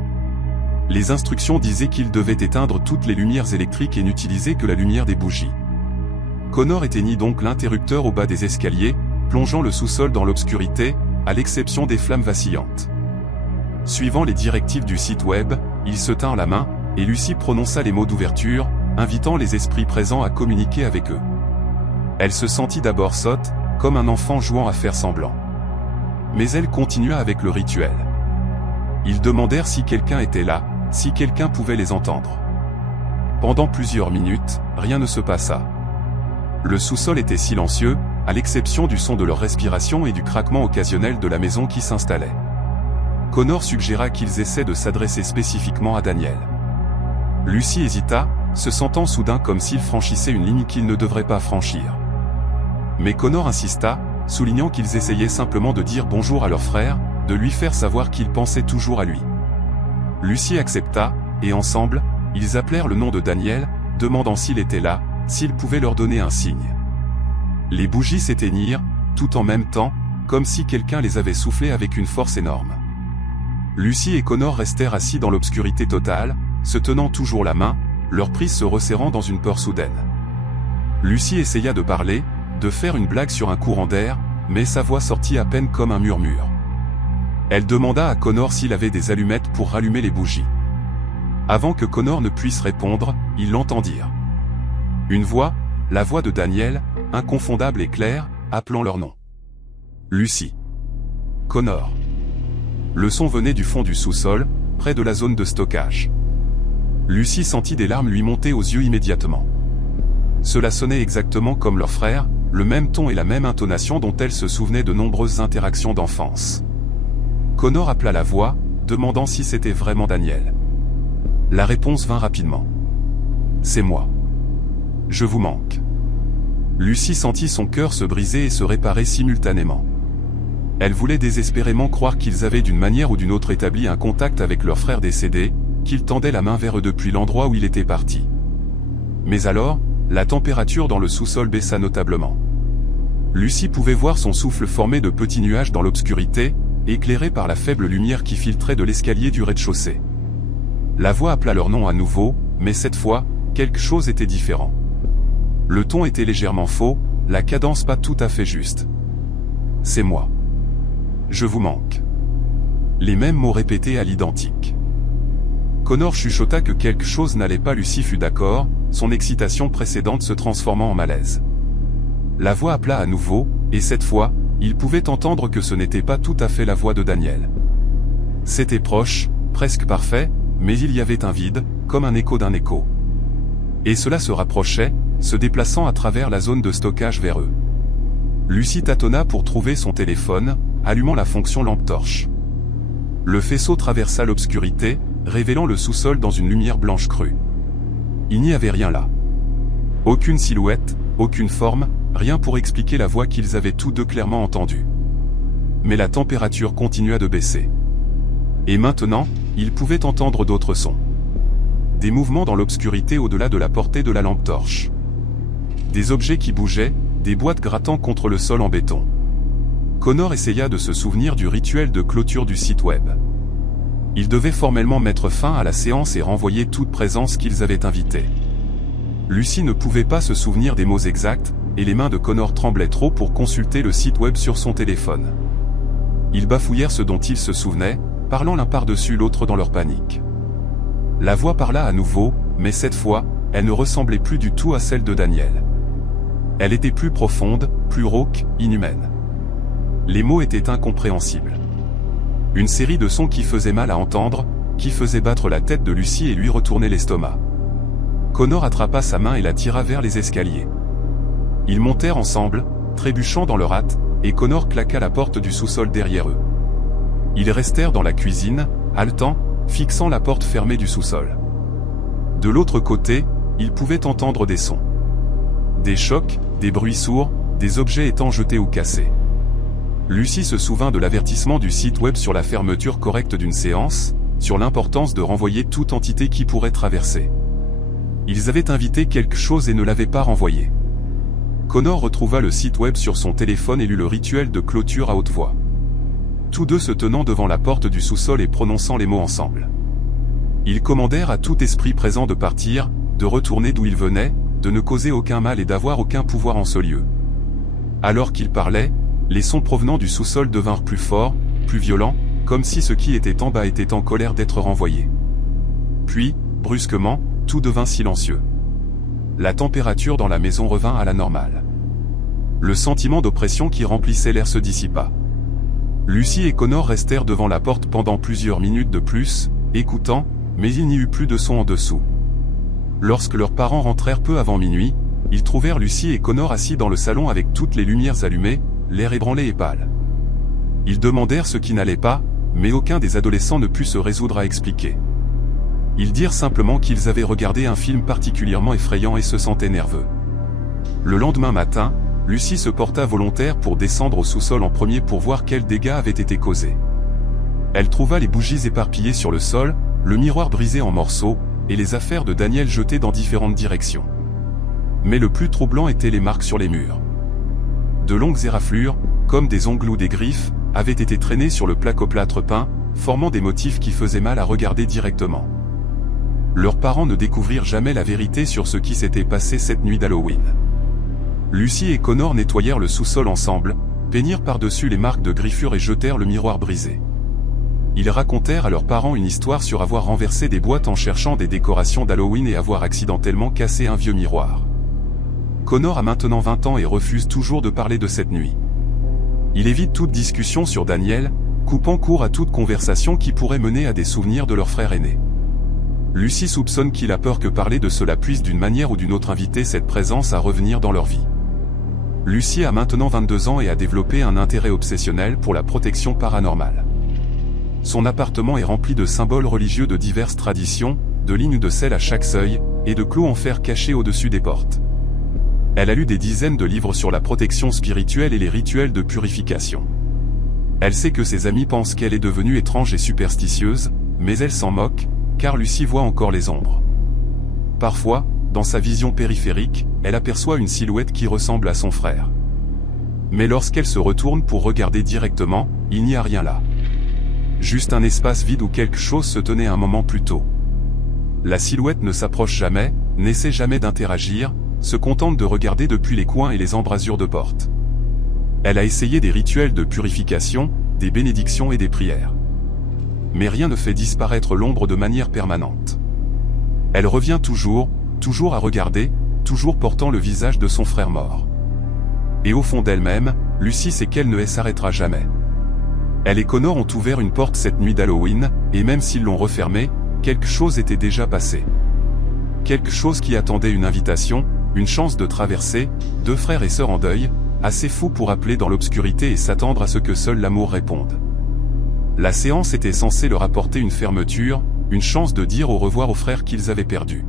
Les instructions disaient qu'ils devaient éteindre toutes les lumières électriques et n'utiliser que la lumière des bougies. Connor éteignit donc l'interrupteur au bas des escaliers, plongeant le sous-sol dans l'obscurité, à l'exception des flammes vacillantes. Suivant les directives du site web, il se tint la main, et Lucie prononça les mots d'ouverture, invitant les esprits présents à communiquer avec eux. Elle se sentit d'abord sotte, comme un enfant jouant à faire semblant. Mais elle continua avec le rituel. Ils demandèrent si quelqu'un était là, si quelqu'un pouvait les entendre. Pendant plusieurs minutes, rien ne se passa. Le sous-sol était silencieux, à l'exception du son de leur respiration et du craquement occasionnel de la maison qui s'installait. Connor suggéra qu'ils essaient de s'adresser spécifiquement à Daniel. Lucie hésita, se sentant soudain comme s'il franchissait une ligne qu'il ne devrait pas franchir. Mais Connor insista, soulignant qu'ils essayaient simplement de dire bonjour à leur frère, de lui faire savoir qu'ils pensaient toujours à lui. Lucie accepta, et ensemble, ils appelèrent le nom de Daniel, demandant s'il était là, s'il pouvait leur donner un signe. Les bougies s'éteignirent, tout en même temps, comme si quelqu'un les avait soufflées avec une force énorme. Lucie et Connor restèrent assis dans l'obscurité totale, se tenant toujours la main, leur prise se resserrant dans une peur soudaine. Lucie essaya de parler, de faire une blague sur un courant d'air, mais sa voix sortit à peine comme un murmure. Elle demanda à Connor s'il avait des allumettes pour rallumer les bougies. Avant que Connor ne puisse répondre, ils l'entendirent. Une voix, la voix de Daniel, inconfondable et claire, appelant leur nom. Lucie. Connor. Le son venait du fond du sous-sol, près de la zone de stockage. Lucie sentit des larmes lui monter aux yeux immédiatement. Cela sonnait exactement comme leur frère, le même ton et la même intonation dont elle se souvenait de nombreuses interactions d'enfance. Connor appela la voix, demandant si c'était vraiment Daniel. La réponse vint rapidement. « C'est moi. Je vous manque. » Lucie sentit son cœur se briser et se réparer simultanément. Elle voulait désespérément croire qu'ils avaient d'une manière ou d'une autre établi un contact avec leur frère décédé, qu'ils tendaient la main vers eux depuis l'endroit où il était parti. Mais alors, la température dans le sous-sol baissa notablement. Lucie pouvait voir son souffle former de petits nuages dans l'obscurité, éclairés par la faible lumière qui filtrait de l'escalier du rez-de-chaussée. La voix appela leur nom à nouveau, mais cette fois, quelque chose était différent. Le ton était légèrement faux, la cadence pas tout à fait juste. « C'est moi. Je vous manque. » Les mêmes mots répétés à l'identique. Connor chuchota que quelque chose n'allait pas. Lucie fut d'accord, son excitation précédente se transformant en malaise. La voix appela à nouveau, et cette fois, il pouvait entendre que ce n'était pas tout à fait la voix de Daniel. C'était proche, presque parfait, mais il y avait un vide, comme un écho d'un écho. Et cela se rapprochait, se déplaçant à travers la zone de stockage vers eux. Lucie tâtonna pour trouver son téléphone, allumant la fonction lampe torche. Le faisceau traversa l'obscurité, révélant le sous-sol dans une lumière blanche crue. Il n'y avait rien là. Aucune silhouette, aucune forme, rien pour expliquer la voix qu'ils avaient tous deux clairement entendue. Mais la température continua de baisser. Et maintenant, ils pouvaient entendre d'autres sons. Des mouvements dans l'obscurité au-delà de la portée de la lampe torche. Des objets qui bougeaient, des boîtes grattant contre le sol en béton. Connor essaya de se souvenir du rituel de clôture du site web. Ils devaient formellement mettre fin à la séance et renvoyer toute présence qu'ils avaient invitée. Lucie ne pouvait pas se souvenir des mots exacts, et les mains de Connor tremblaient trop pour consulter le site web sur son téléphone. Ils bafouillèrent ce dont ils se souvenaient, parlant l'un par-dessus l'autre dans leur panique. La voix parla à nouveau, mais cette fois, elle ne ressemblait plus du tout à celle de Daniel. Elle était plus profonde, plus rauque, inhumaine. Les mots étaient incompréhensibles. Une série de sons qui faisaient mal à entendre, qui faisaient battre la tête de Lucie et lui retourner l'estomac. Connor attrapa sa main et la tira vers les escaliers. Ils montèrent ensemble, trébuchant dans leur hâte, et Connor claqua la porte du sous-sol derrière eux. Ils restèrent dans la cuisine, haletants, fixant la porte fermée du sous-sol. De l'autre côté, ils pouvaient entendre des sons. Des chocs, des bruits sourds, des objets étant jetés ou cassés. Lucie se souvint de l'avertissement du site web sur la fermeture correcte d'une séance, sur l'importance de renvoyer toute entité qui pourrait traverser. Ils avaient invité quelque chose et ne l'avaient pas renvoyé. Connor retrouva le site web sur son téléphone et lut le rituel de clôture à haute voix. Tous deux se tenant devant la porte du sous-sol et prononçant les mots ensemble. Ils commandèrent à tout esprit présent de partir, de retourner d'où ils venaient, de ne causer aucun mal et d'avoir aucun pouvoir en ce lieu. Alors qu'ils parlaient, les sons provenant du sous-sol devinrent plus forts, plus violents, comme si ce qui était en bas était en colère d'être renvoyé. Puis, brusquement, tout devint silencieux. La température dans la maison revint à la normale. Le sentiment d'oppression qui remplissait l'air se dissipa. Lucie et Connor restèrent devant la porte pendant plusieurs minutes de plus, écoutant, mais il n'y eut plus de son en dessous. Lorsque leurs parents rentrèrent peu avant minuit, ils trouvèrent Lucie et Connor assis dans le salon avec toutes les lumières allumées, l'air ébranlé et pâle. Ils demandèrent ce qui n'allait pas, mais aucun des adolescents ne put se résoudre à expliquer. Ils dirent simplement qu'ils avaient regardé un film particulièrement effrayant et se sentaient nerveux. Le lendemain matin, Lucie se porta volontaire pour descendre au sous-sol en premier pour voir quels dégâts avaient été causés. Elle trouva les bougies éparpillées sur le sol, le miroir brisé en morceaux, et les affaires de Daniel jetées dans différentes directions. Mais le plus troublant étaient les marques sur les murs. De longues éraflures, comme des ongles ou des griffes, avaient été traînées sur le placo-plâtre peint, formant des motifs qui faisaient mal à regarder directement. Leurs parents ne découvrirent jamais la vérité sur ce qui s'était passé cette nuit d'Halloween. Lucie et Connor nettoyèrent le sous-sol ensemble, peignirent par-dessus les marques de griffures et jetèrent le miroir brisé. Ils racontèrent à leurs parents une histoire sur avoir renversé des boîtes en cherchant des décorations d'Halloween et avoir accidentellement cassé un vieux miroir. Connor a maintenant 20 ans et refuse toujours de parler de cette nuit. Il évite toute discussion sur Daniel, coupant court à toute conversation qui pourrait mener à des souvenirs de leur frère aîné. Lucie soupçonne qu'il a peur que parler de cela puisse d'une manière ou d'une autre inviter cette présence à revenir dans leur vie. Lucie a maintenant 22 ans et a développé un intérêt obsessionnel pour la protection paranormale. Son appartement est rempli de symboles religieux de diverses traditions, de lignes de sel à chaque seuil, et de clous en fer cachés au-dessus des portes. Elle a lu des dizaines de livres sur la protection spirituelle et les rituels de purification. Elle sait que ses amis pensent qu'elle est devenue étrange et superstitieuse, mais elle s'en moque, car Lucie voit encore les ombres. Parfois, dans sa vision périphérique, elle aperçoit une silhouette qui ressemble à son frère. Mais lorsqu'elle se retourne pour regarder directement, il n'y a rien là. Juste un espace vide où quelque chose se tenait un moment plus tôt. La silhouette ne s'approche jamais, n'essaie jamais d'interagir, se contente de regarder depuis les coins et les embrasures de porte. Elle a essayé des rituels de purification, des bénédictions et des prières. Mais rien ne fait disparaître l'ombre de manière permanente. Elle revient toujours à regarder, toujours portant le visage de son frère mort. Et au fond d'elle-même, Lucie sait qu'elle ne s'arrêtera jamais. Elle et Connor ont ouvert une porte cette nuit d'Halloween, et même s'ils l'ont refermée, quelque chose était déjà passé. Quelque chose qui attendait une invitation, une chance de traverser, deux frères et sœurs en deuil, assez fous pour appeler dans l'obscurité et s'attendre à ce que seul l'amour réponde. La séance était censée leur apporter une fermeture, une chance de dire au revoir aux frères qu'ils avaient perdus.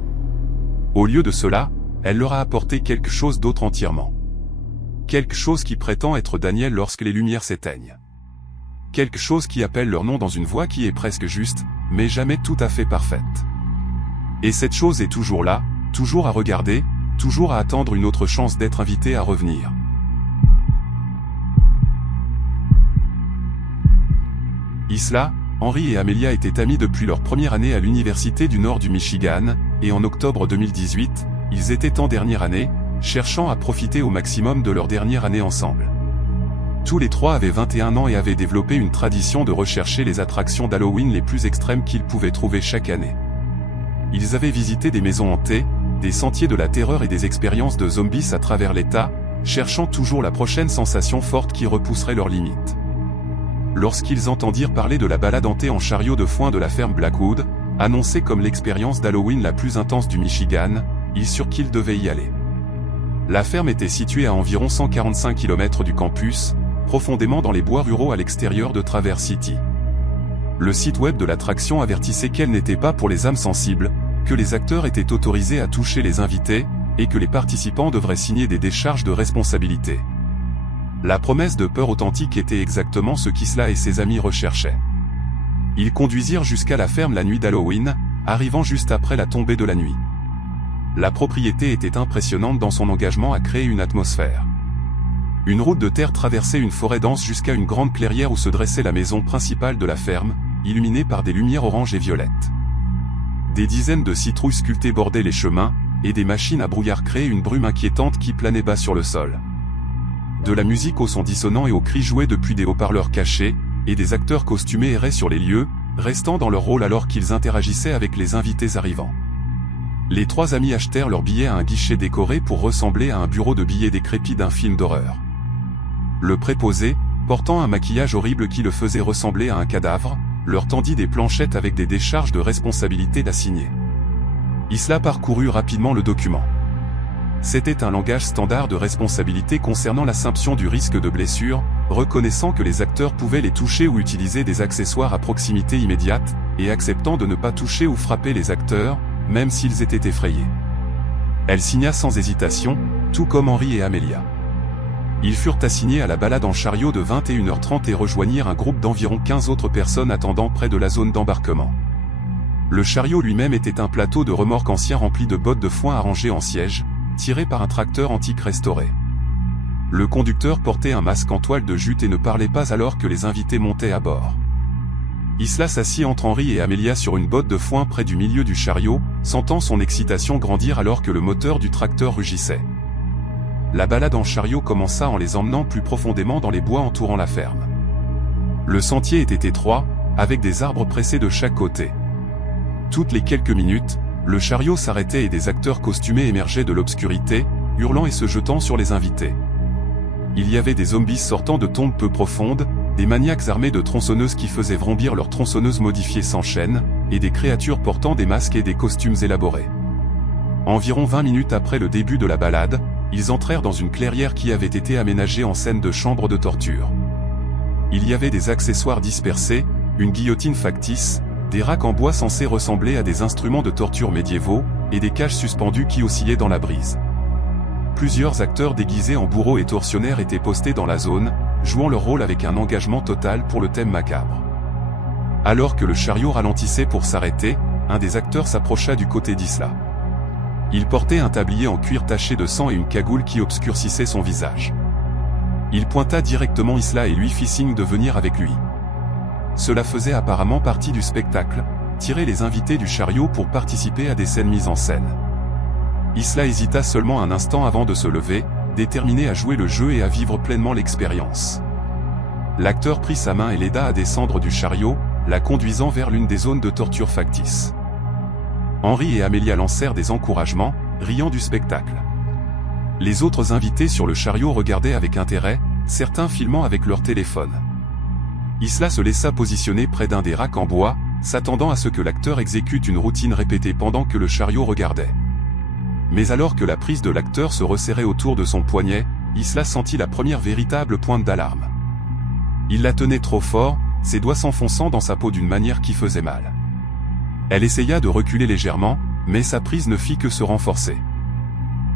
Au lieu de cela, elle leur a apporté quelque chose d'autre entièrement. Quelque chose qui prétend être Daniel lorsque les lumières s'éteignent. Quelque chose qui appelle leur nom dans une voix qui est presque juste, mais jamais tout à fait parfaite. Et cette chose est toujours là, toujours à regarder, toujours à attendre une autre chance d'être invité à revenir. Isla, Henry et Amelia étaient amis depuis leur première année à l'université du nord du Michigan, et en octobre 2018, ils étaient en dernière année, cherchant à profiter au maximum de leur dernière année ensemble. Tous les trois avaient 21 ans et avaient développé une tradition de rechercher les attractions d'Halloween les plus extrêmes qu'ils pouvaient trouver chaque année. Ils avaient visité des maisons hantées, des sentiers de la terreur et des expériences de zombies à travers l'État, cherchant toujours la prochaine sensation forte qui repousserait leurs limites. Lorsqu'ils entendirent parler de la balade hantée en chariot de foin de la ferme Blackwood, annoncée comme l'expérience d'Halloween la plus intense du Michigan, ils surent qu'ils devaient y aller. La ferme était située à environ 145 km du campus, profondément dans les bois ruraux à l'extérieur de Traverse City. Le site web de l'attraction avertissait qu'elle n'était pas pour les âmes sensibles, que les acteurs étaient autorisés à toucher les invités, et que les participants devraient signer des décharges de responsabilité. La promesse de peur authentique était exactement ce qu'Isla et ses amis recherchaient. Ils conduisirent jusqu'à la ferme la nuit d'Halloween, arrivant juste après la tombée de la nuit. La propriété était impressionnante dans son engagement à créer une atmosphère. Une route de terre traversait une forêt dense jusqu'à une grande clairière où se dressait la maison principale de la ferme, illuminée par des lumières oranges et violettes. Des dizaines de citrouilles sculptées bordaient les chemins, et des machines à brouillard créaient une brume inquiétante qui planait bas sur le sol. De la musique au son dissonant et aux cris joués depuis des haut-parleurs cachés, et des acteurs costumés erraient sur les lieux, restant dans leur rôle alors qu'ils interagissaient avec les invités arrivants. Les trois amis achetèrent leurs billets à un guichet décoré pour ressembler à un bureau de billets décrépit d'un film d'horreur. Le préposé, portant un maquillage horrible qui le faisait ressembler à un cadavre, leur tendit des planchettes avec des décharges de responsabilité à signer. Isla parcourut rapidement le document. C'était un langage standard de responsabilité concernant l'assumption du risque de blessure, reconnaissant que les acteurs pouvaient les toucher ou utiliser des accessoires à proximité immédiate, et acceptant de ne pas toucher ou frapper les acteurs, même s'ils étaient effrayés. Elle signa sans hésitation, tout comme Henry et Amelia. Ils furent assignés à la balade en chariot de 21h30 et rejoignirent un groupe d'environ 15 autres personnes attendant près de la zone d'embarquement. Le chariot lui-même était un plateau de remorque ancien rempli de bottes de foin arrangées en siège, tiré par un tracteur antique restauré. Le conducteur portait un masque en toile de jute et ne parlait pas alors que les invités montaient à bord. Isla s'assit entre Henry et Amelia sur une botte de foin près du milieu du chariot, sentant son excitation grandir alors que le moteur du tracteur rugissait. La balade en chariot commença en les emmenant plus profondément dans les bois entourant la ferme. Le sentier était étroit, avec des arbres pressés de chaque côté. Toutes les quelques minutes, le chariot s'arrêtait et des acteurs costumés émergeaient de l'obscurité, hurlant et se jetant sur les invités. Il y avait des zombies sortant de tombes peu profondes, des maniaques armés de tronçonneuses qui faisaient vrombir leurs tronçonneuses modifiées sans chaîne, et des créatures portant des masques et des costumes élaborés. Environ 20 minutes après le début de la balade, ils entrèrent dans une clairière qui avait été aménagée en scène de chambre de torture. Il y avait des accessoires dispersés, une guillotine factice, des racks en bois censés ressembler à des instruments de torture médiévaux, et des cages suspendues qui oscillaient dans la brise. Plusieurs acteurs déguisés en bourreaux et tortionnaires étaient postés dans la zone, jouant leur rôle avec un engagement total pour le thème macabre. Alors que le chariot ralentissait pour s'arrêter, un des acteurs s'approcha du côté d'Isla. Il portait un tablier en cuir taché de sang et une cagoule qui obscurcissait son visage. Il pointa directement Isla et lui fit signe de venir avec lui. Cela faisait apparemment partie du spectacle, tirer les invités du chariot pour participer à des scènes mises en scène. Isla hésita seulement un instant avant de se lever, déterminé à jouer le jeu et à vivre pleinement l'expérience. L'acteur prit sa main et l'aida à descendre du chariot, la conduisant vers l'une des zones de torture factice. Henry et Amelia lancèrent des encouragements, riant du spectacle. Les autres invités sur le chariot regardaient avec intérêt, certains filmant avec leur téléphone. Isla se laissa positionner près d'un des racks en bois, s'attendant à ce que l'acteur exécute une routine répétée pendant que le chariot regardait. Mais alors que la prise de l'acteur se resserrait autour de son poignet, Isla sentit la première véritable pointe d'alarme. Il la tenait trop fort, ses doigts s'enfonçant dans sa peau d'une manière qui faisait mal. Elle essaya de reculer légèrement, mais sa prise ne fit que se renforcer.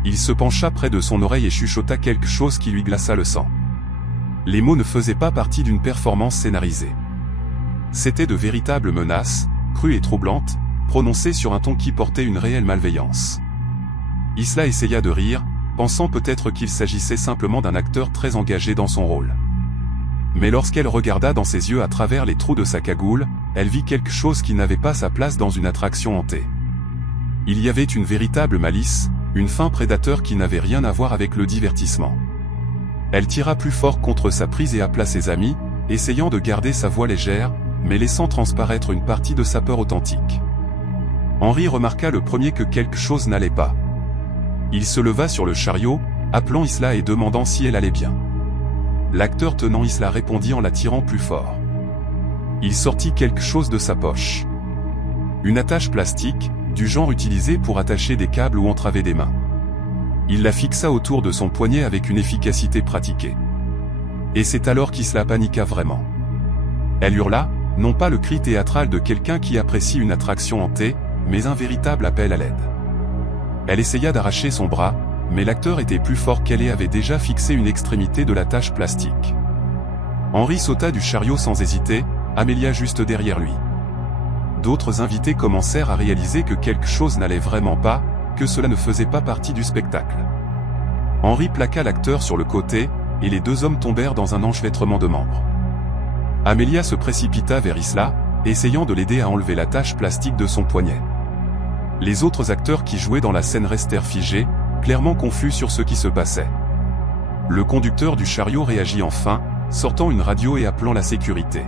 Il se pencha près de son oreille et chuchota quelque chose qui lui glaça le sang. Les mots ne faisaient pas partie d'une performance scénarisée. C'étaient de véritables menaces, crues et troublantes, prononcées sur un ton qui portait une réelle malveillance. Isla essaya de rire, pensant peut-être qu'il s'agissait simplement d'un acteur très engagé dans son rôle. Mais lorsqu'elle regarda dans ses yeux à travers les trous de sa cagoule, elle vit quelque chose qui n'avait pas sa place dans une attraction hantée. Il y avait une véritable malice, une fin prédateur qui n'avait rien à voir avec le divertissement. Elle tira plus fort contre sa prise et appela ses amis, essayant de garder sa voix légère, mais laissant transparaître une partie de sa peur authentique. Henri remarqua le premier que quelque chose n'allait pas. Il se leva sur le chariot, appelant Isla et demandant si elle allait bien. L'acteur tenant Isla répondit en la tirant plus fort. Il sortit quelque chose de sa poche. Une attache plastique, du genre utilisé pour attacher des câbles ou entraver des mains. Il la fixa autour de son poignet avec une efficacité pratiquée. Et c'est alors qu'Isla paniqua vraiment. Elle hurla, non pas le cri théâtral de quelqu'un qui apprécie une attraction hantée, mais un véritable appel à l'aide. Elle essaya d'arracher son bras, mais l'acteur était plus fort qu'elle et avait déjà fixé une extrémité de l'attache plastique. Henri sauta du chariot sans hésiter, Amélia juste derrière lui. D'autres invités commencèrent à réaliser que quelque chose n'allait vraiment pas, que cela ne faisait pas partie du spectacle. Henri plaqua l'acteur sur le côté, et les deux hommes tombèrent dans un enchevêtrement de membres. Amélia se précipita vers Isla, essayant de l'aider à enlever l'attache plastique de son poignet. Les autres acteurs qui jouaient dans la scène restèrent figés, clairement confus sur ce qui se passait. Le conducteur du chariot réagit enfin, sortant une radio et appelant la sécurité.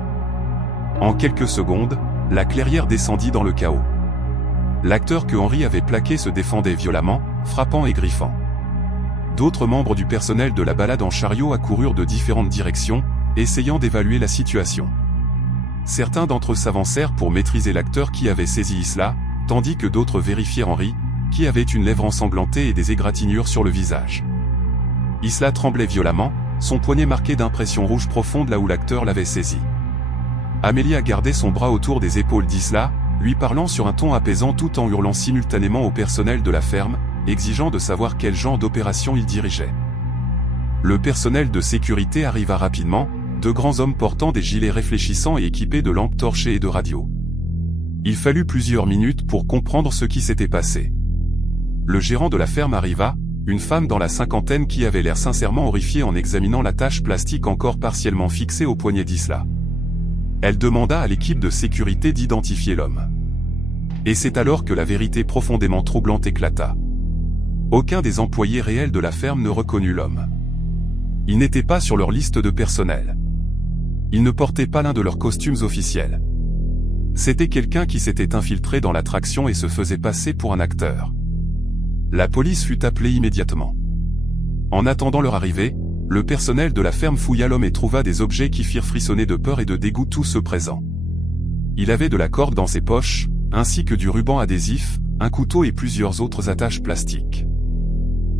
En quelques secondes, la clairière descendit dans le chaos. L'acteur que Henri avait plaqué se défendait violemment, frappant et griffant. D'autres membres du personnel de la balade en chariot accoururent de différentes directions, essayant d'évaluer la situation. Certains d'entre eux s'avancèrent pour maîtriser l'acteur qui avait saisi Isla, tandis que d'autres vérifiaient Henri, qui avait une lèvre ensanglantée et des égratignures sur le visage. Isla tremblait violemment, son poignet marqué d'impressions rouges profondes là où l'acteur l'avait saisi. Amélia gardait son bras autour des épaules d'Isla, lui parlant sur un ton apaisant tout en hurlant simultanément au personnel de la ferme, exigeant de savoir quel genre d'opération il dirigeait. Le personnel de sécurité arriva rapidement, deux grands hommes portant des gilets réfléchissants et équipés de lampes torchées et de radios. Il fallut plusieurs minutes pour comprendre ce qui s'était passé. Le gérant de la ferme arriva, une femme dans la cinquantaine qui avait l'air sincèrement horrifiée en examinant la tache plastique encore partiellement fixée au poignet d'Isla. Elle demanda à l'équipe de sécurité d'identifier l'homme. Et c'est alors que la vérité profondément troublante éclata. Aucun des employés réels de la ferme ne reconnut l'homme. Il n'était pas sur leur liste de personnel. Il ne portait pas l'un de leurs costumes officiels. C'était quelqu'un qui s'était infiltré dans l'attraction et se faisait passer pour un acteur. La police fut appelée immédiatement. En attendant leur arrivée, le personnel de la ferme fouilla l'homme et trouva des objets qui firent frissonner de peur et de dégoût tous ceux présents. Il avait de la corde dans ses poches, ainsi que du ruban adhésif, un couteau et plusieurs autres attaches plastiques.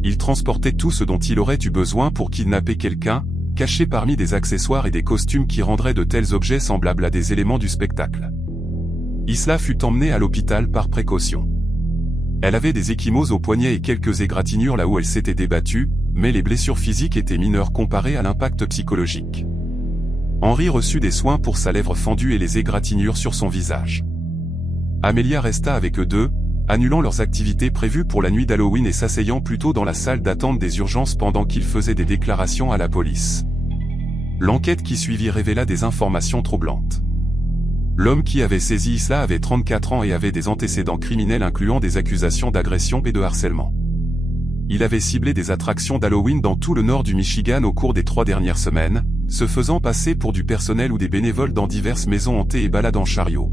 Il transportait tout ce dont il aurait eu besoin pour kidnapper quelqu'un, caché parmi des accessoires et des costumes qui rendraient de tels objets semblables à des éléments du spectacle. Isla fut emmenée à l'hôpital par précaution. Elle avait des ecchymoses au poignet et quelques égratignures là où elle s'était débattue, mais les blessures physiques étaient mineures comparées à l'impact psychologique. Henri reçut des soins pour sa lèvre fendue et les égratignures sur son visage. Amélia resta avec eux deux, annulant leurs activités prévues pour la nuit d'Halloween et s'asseyant plutôt dans la salle d'attente des urgences pendant qu'ils faisaient des déclarations à la police. L'enquête qui suivit révéla des informations troublantes. L'homme qui avait saisi Isla avait 34 ans et avait des antécédents criminels incluant des accusations d'agression et de harcèlement. Il avait ciblé des attractions d'Halloween dans tout le nord du Michigan au cours des 3 dernières semaines, se faisant passer pour du personnel ou des bénévoles dans diverses maisons hantées et balades en chariot.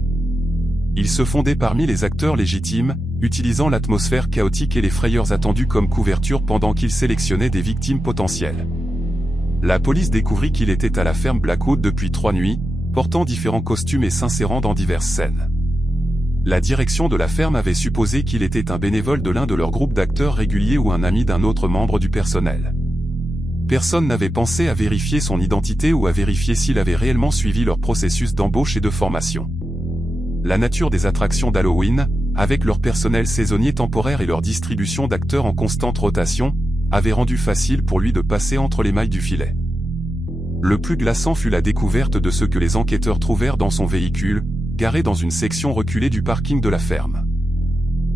Il se fondait parmi les acteurs légitimes, utilisant l'atmosphère chaotique et les frayeurs attendues comme couverture pendant qu'il sélectionnait des victimes potentielles. La police découvrit qu'il était à la ferme Blackwood depuis 3 nuits, portant différents costumes et s'insérant dans diverses scènes. La direction de la ferme avait supposé qu'il était un bénévole de l'un de leurs groupes d'acteurs réguliers ou un ami d'un autre membre du personnel. Personne n'avait pensé à vérifier son identité ou à vérifier s'il avait réellement suivi leur processus d'embauche et de formation. La nature des attractions d'Halloween, avec leur personnel saisonnier temporaire et leur distribution d'acteurs en constante rotation, avait rendu facile pour lui de passer entre les mailles du filet. Le plus glaçant fut la découverte de ce que les enquêteurs trouvèrent dans son véhicule, garé dans une section reculée du parking de la ferme.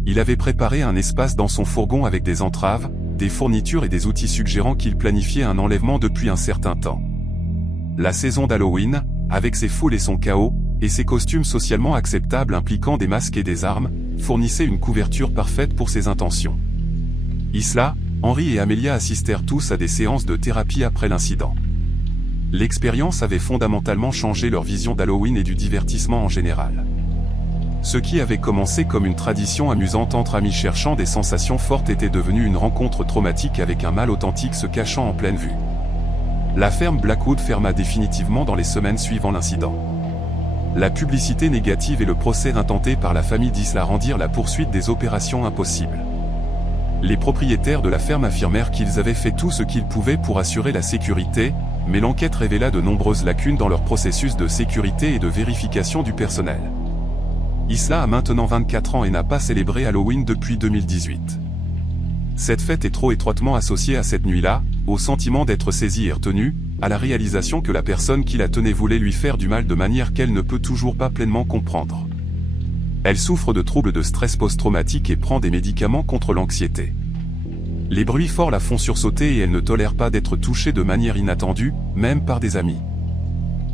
Il avait préparé un espace dans son fourgon avec des entraves, des fournitures et des outils suggérant qu'il planifiait un enlèvement depuis un certain temps. La saison d'Halloween, avec ses foules et son chaos, et ses costumes socialement acceptables impliquant des masques et des armes, fournissaient une couverture parfaite pour ses intentions. Isla, Henry et Amelia assistèrent tous à des séances de thérapie après l'incident. L'expérience avait fondamentalement changé leur vision d'Halloween et du divertissement en général. Ce qui avait commencé comme une tradition amusante entre amis cherchant des sensations fortes était devenu une rencontre traumatique avec un mal authentique se cachant en pleine vue. La ferme Blackwood ferma définitivement dans les semaines suivant l'incident. La publicité négative et le procès intenté par la famille d'Isla rendirent la poursuite des opérations impossible. Les propriétaires de la ferme affirmèrent qu'ils avaient fait tout ce qu'ils pouvaient pour assurer la sécurité, mais l'enquête révéla de nombreuses lacunes dans leur processus de sécurité et de vérification du personnel. Isla a maintenant 24 ans et n'a pas célébré Halloween depuis 2018. Cette fête est trop étroitement associée à cette nuit-là, au sentiment d'être saisie et retenue, à la réalisation que la personne qui la tenait voulait lui faire du mal de manière qu'elle ne peut toujours pas pleinement comprendre. Elle souffre de troubles de stress post-traumatique et prend des médicaments contre l'anxiété. Les bruits forts la font sursauter et elle ne tolère pas d'être touchée de manière inattendue, même par des amis.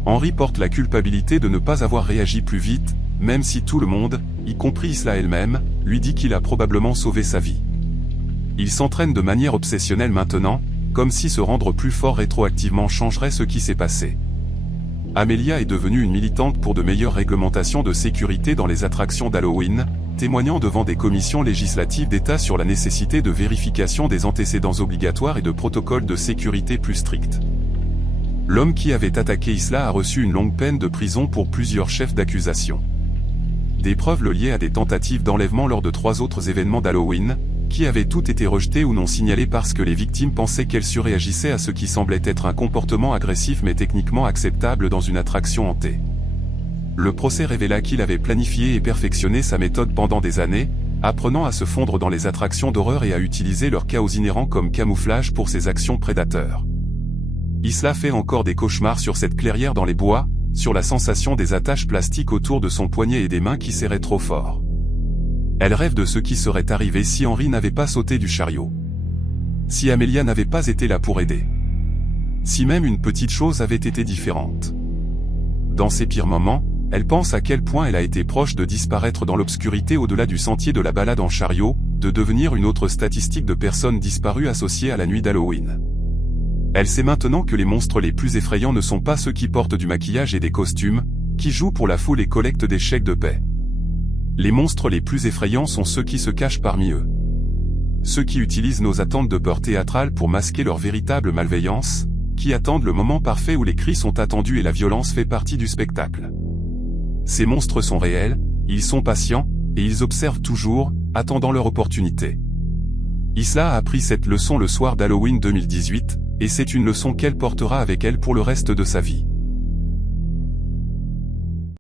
Henry porte la culpabilité de ne pas avoir réagi plus vite, même si tout le monde, y compris Isla elle-même, lui dit qu'il a probablement sauvé sa vie. Il s'entraîne de manière obsessionnelle maintenant, comme si se rendre plus fort rétroactivement changerait ce qui s'est passé. Amelia est devenue une militante pour de meilleures réglementations de sécurité dans les attractions d'Halloween, témoignant devant des commissions législatives d'État sur la nécessité de vérification des antécédents obligatoires et de protocoles de sécurité plus stricts. L'homme qui avait attaqué Isla a reçu une longue peine de prison pour plusieurs chefs d'accusation. Des preuves le liaient à des tentatives d'enlèvement lors de 3 autres événements d'Halloween, qui avaient toutes été rejetées ou non signalées parce que les victimes pensaient qu'elles surréagissaient à ce qui semblait être un comportement agressif mais techniquement acceptable dans une attraction hantée. Le procès révéla qu'il avait planifié et perfectionné sa méthode pendant des années, apprenant à se fondre dans les attractions d'horreur et à utiliser leur chaos inhérent comme camouflage pour ses actions prédateurs. Isla fait encore des cauchemars sur cette clairière dans les bois, sur la sensation des attaches plastiques autour de son poignet et des mains qui serraient trop fort. Elle rêve de ce qui serait arrivé si Henry n'avait pas sauté du chariot. Si Amelia n'avait pas été là pour aider. Si même une petite chose avait été différente. Dans ses pires moments, elle pense à quel point elle a été proche de disparaître dans l'obscurité au-delà du sentier de la balade en chariot, de devenir une autre statistique de personnes disparues associées à la nuit d'Halloween. Elle sait maintenant que les monstres les plus effrayants ne sont pas ceux qui portent du maquillage et des costumes, qui jouent pour la foule et collectent des chèques de paie. Les monstres les plus effrayants sont ceux qui se cachent parmi eux. Ceux qui utilisent nos attentes de peur théâtrale pour masquer leur véritable malveillance, qui attendent le moment parfait où les cris sont attendus et la violence fait partie du spectacle. Ces monstres sont réels, ils sont patients, et ils observent toujours, attendant leur opportunité. Isla a appris cette leçon le soir d'Halloween 2018, et c'est une leçon qu'elle portera avec elle pour le reste de sa vie.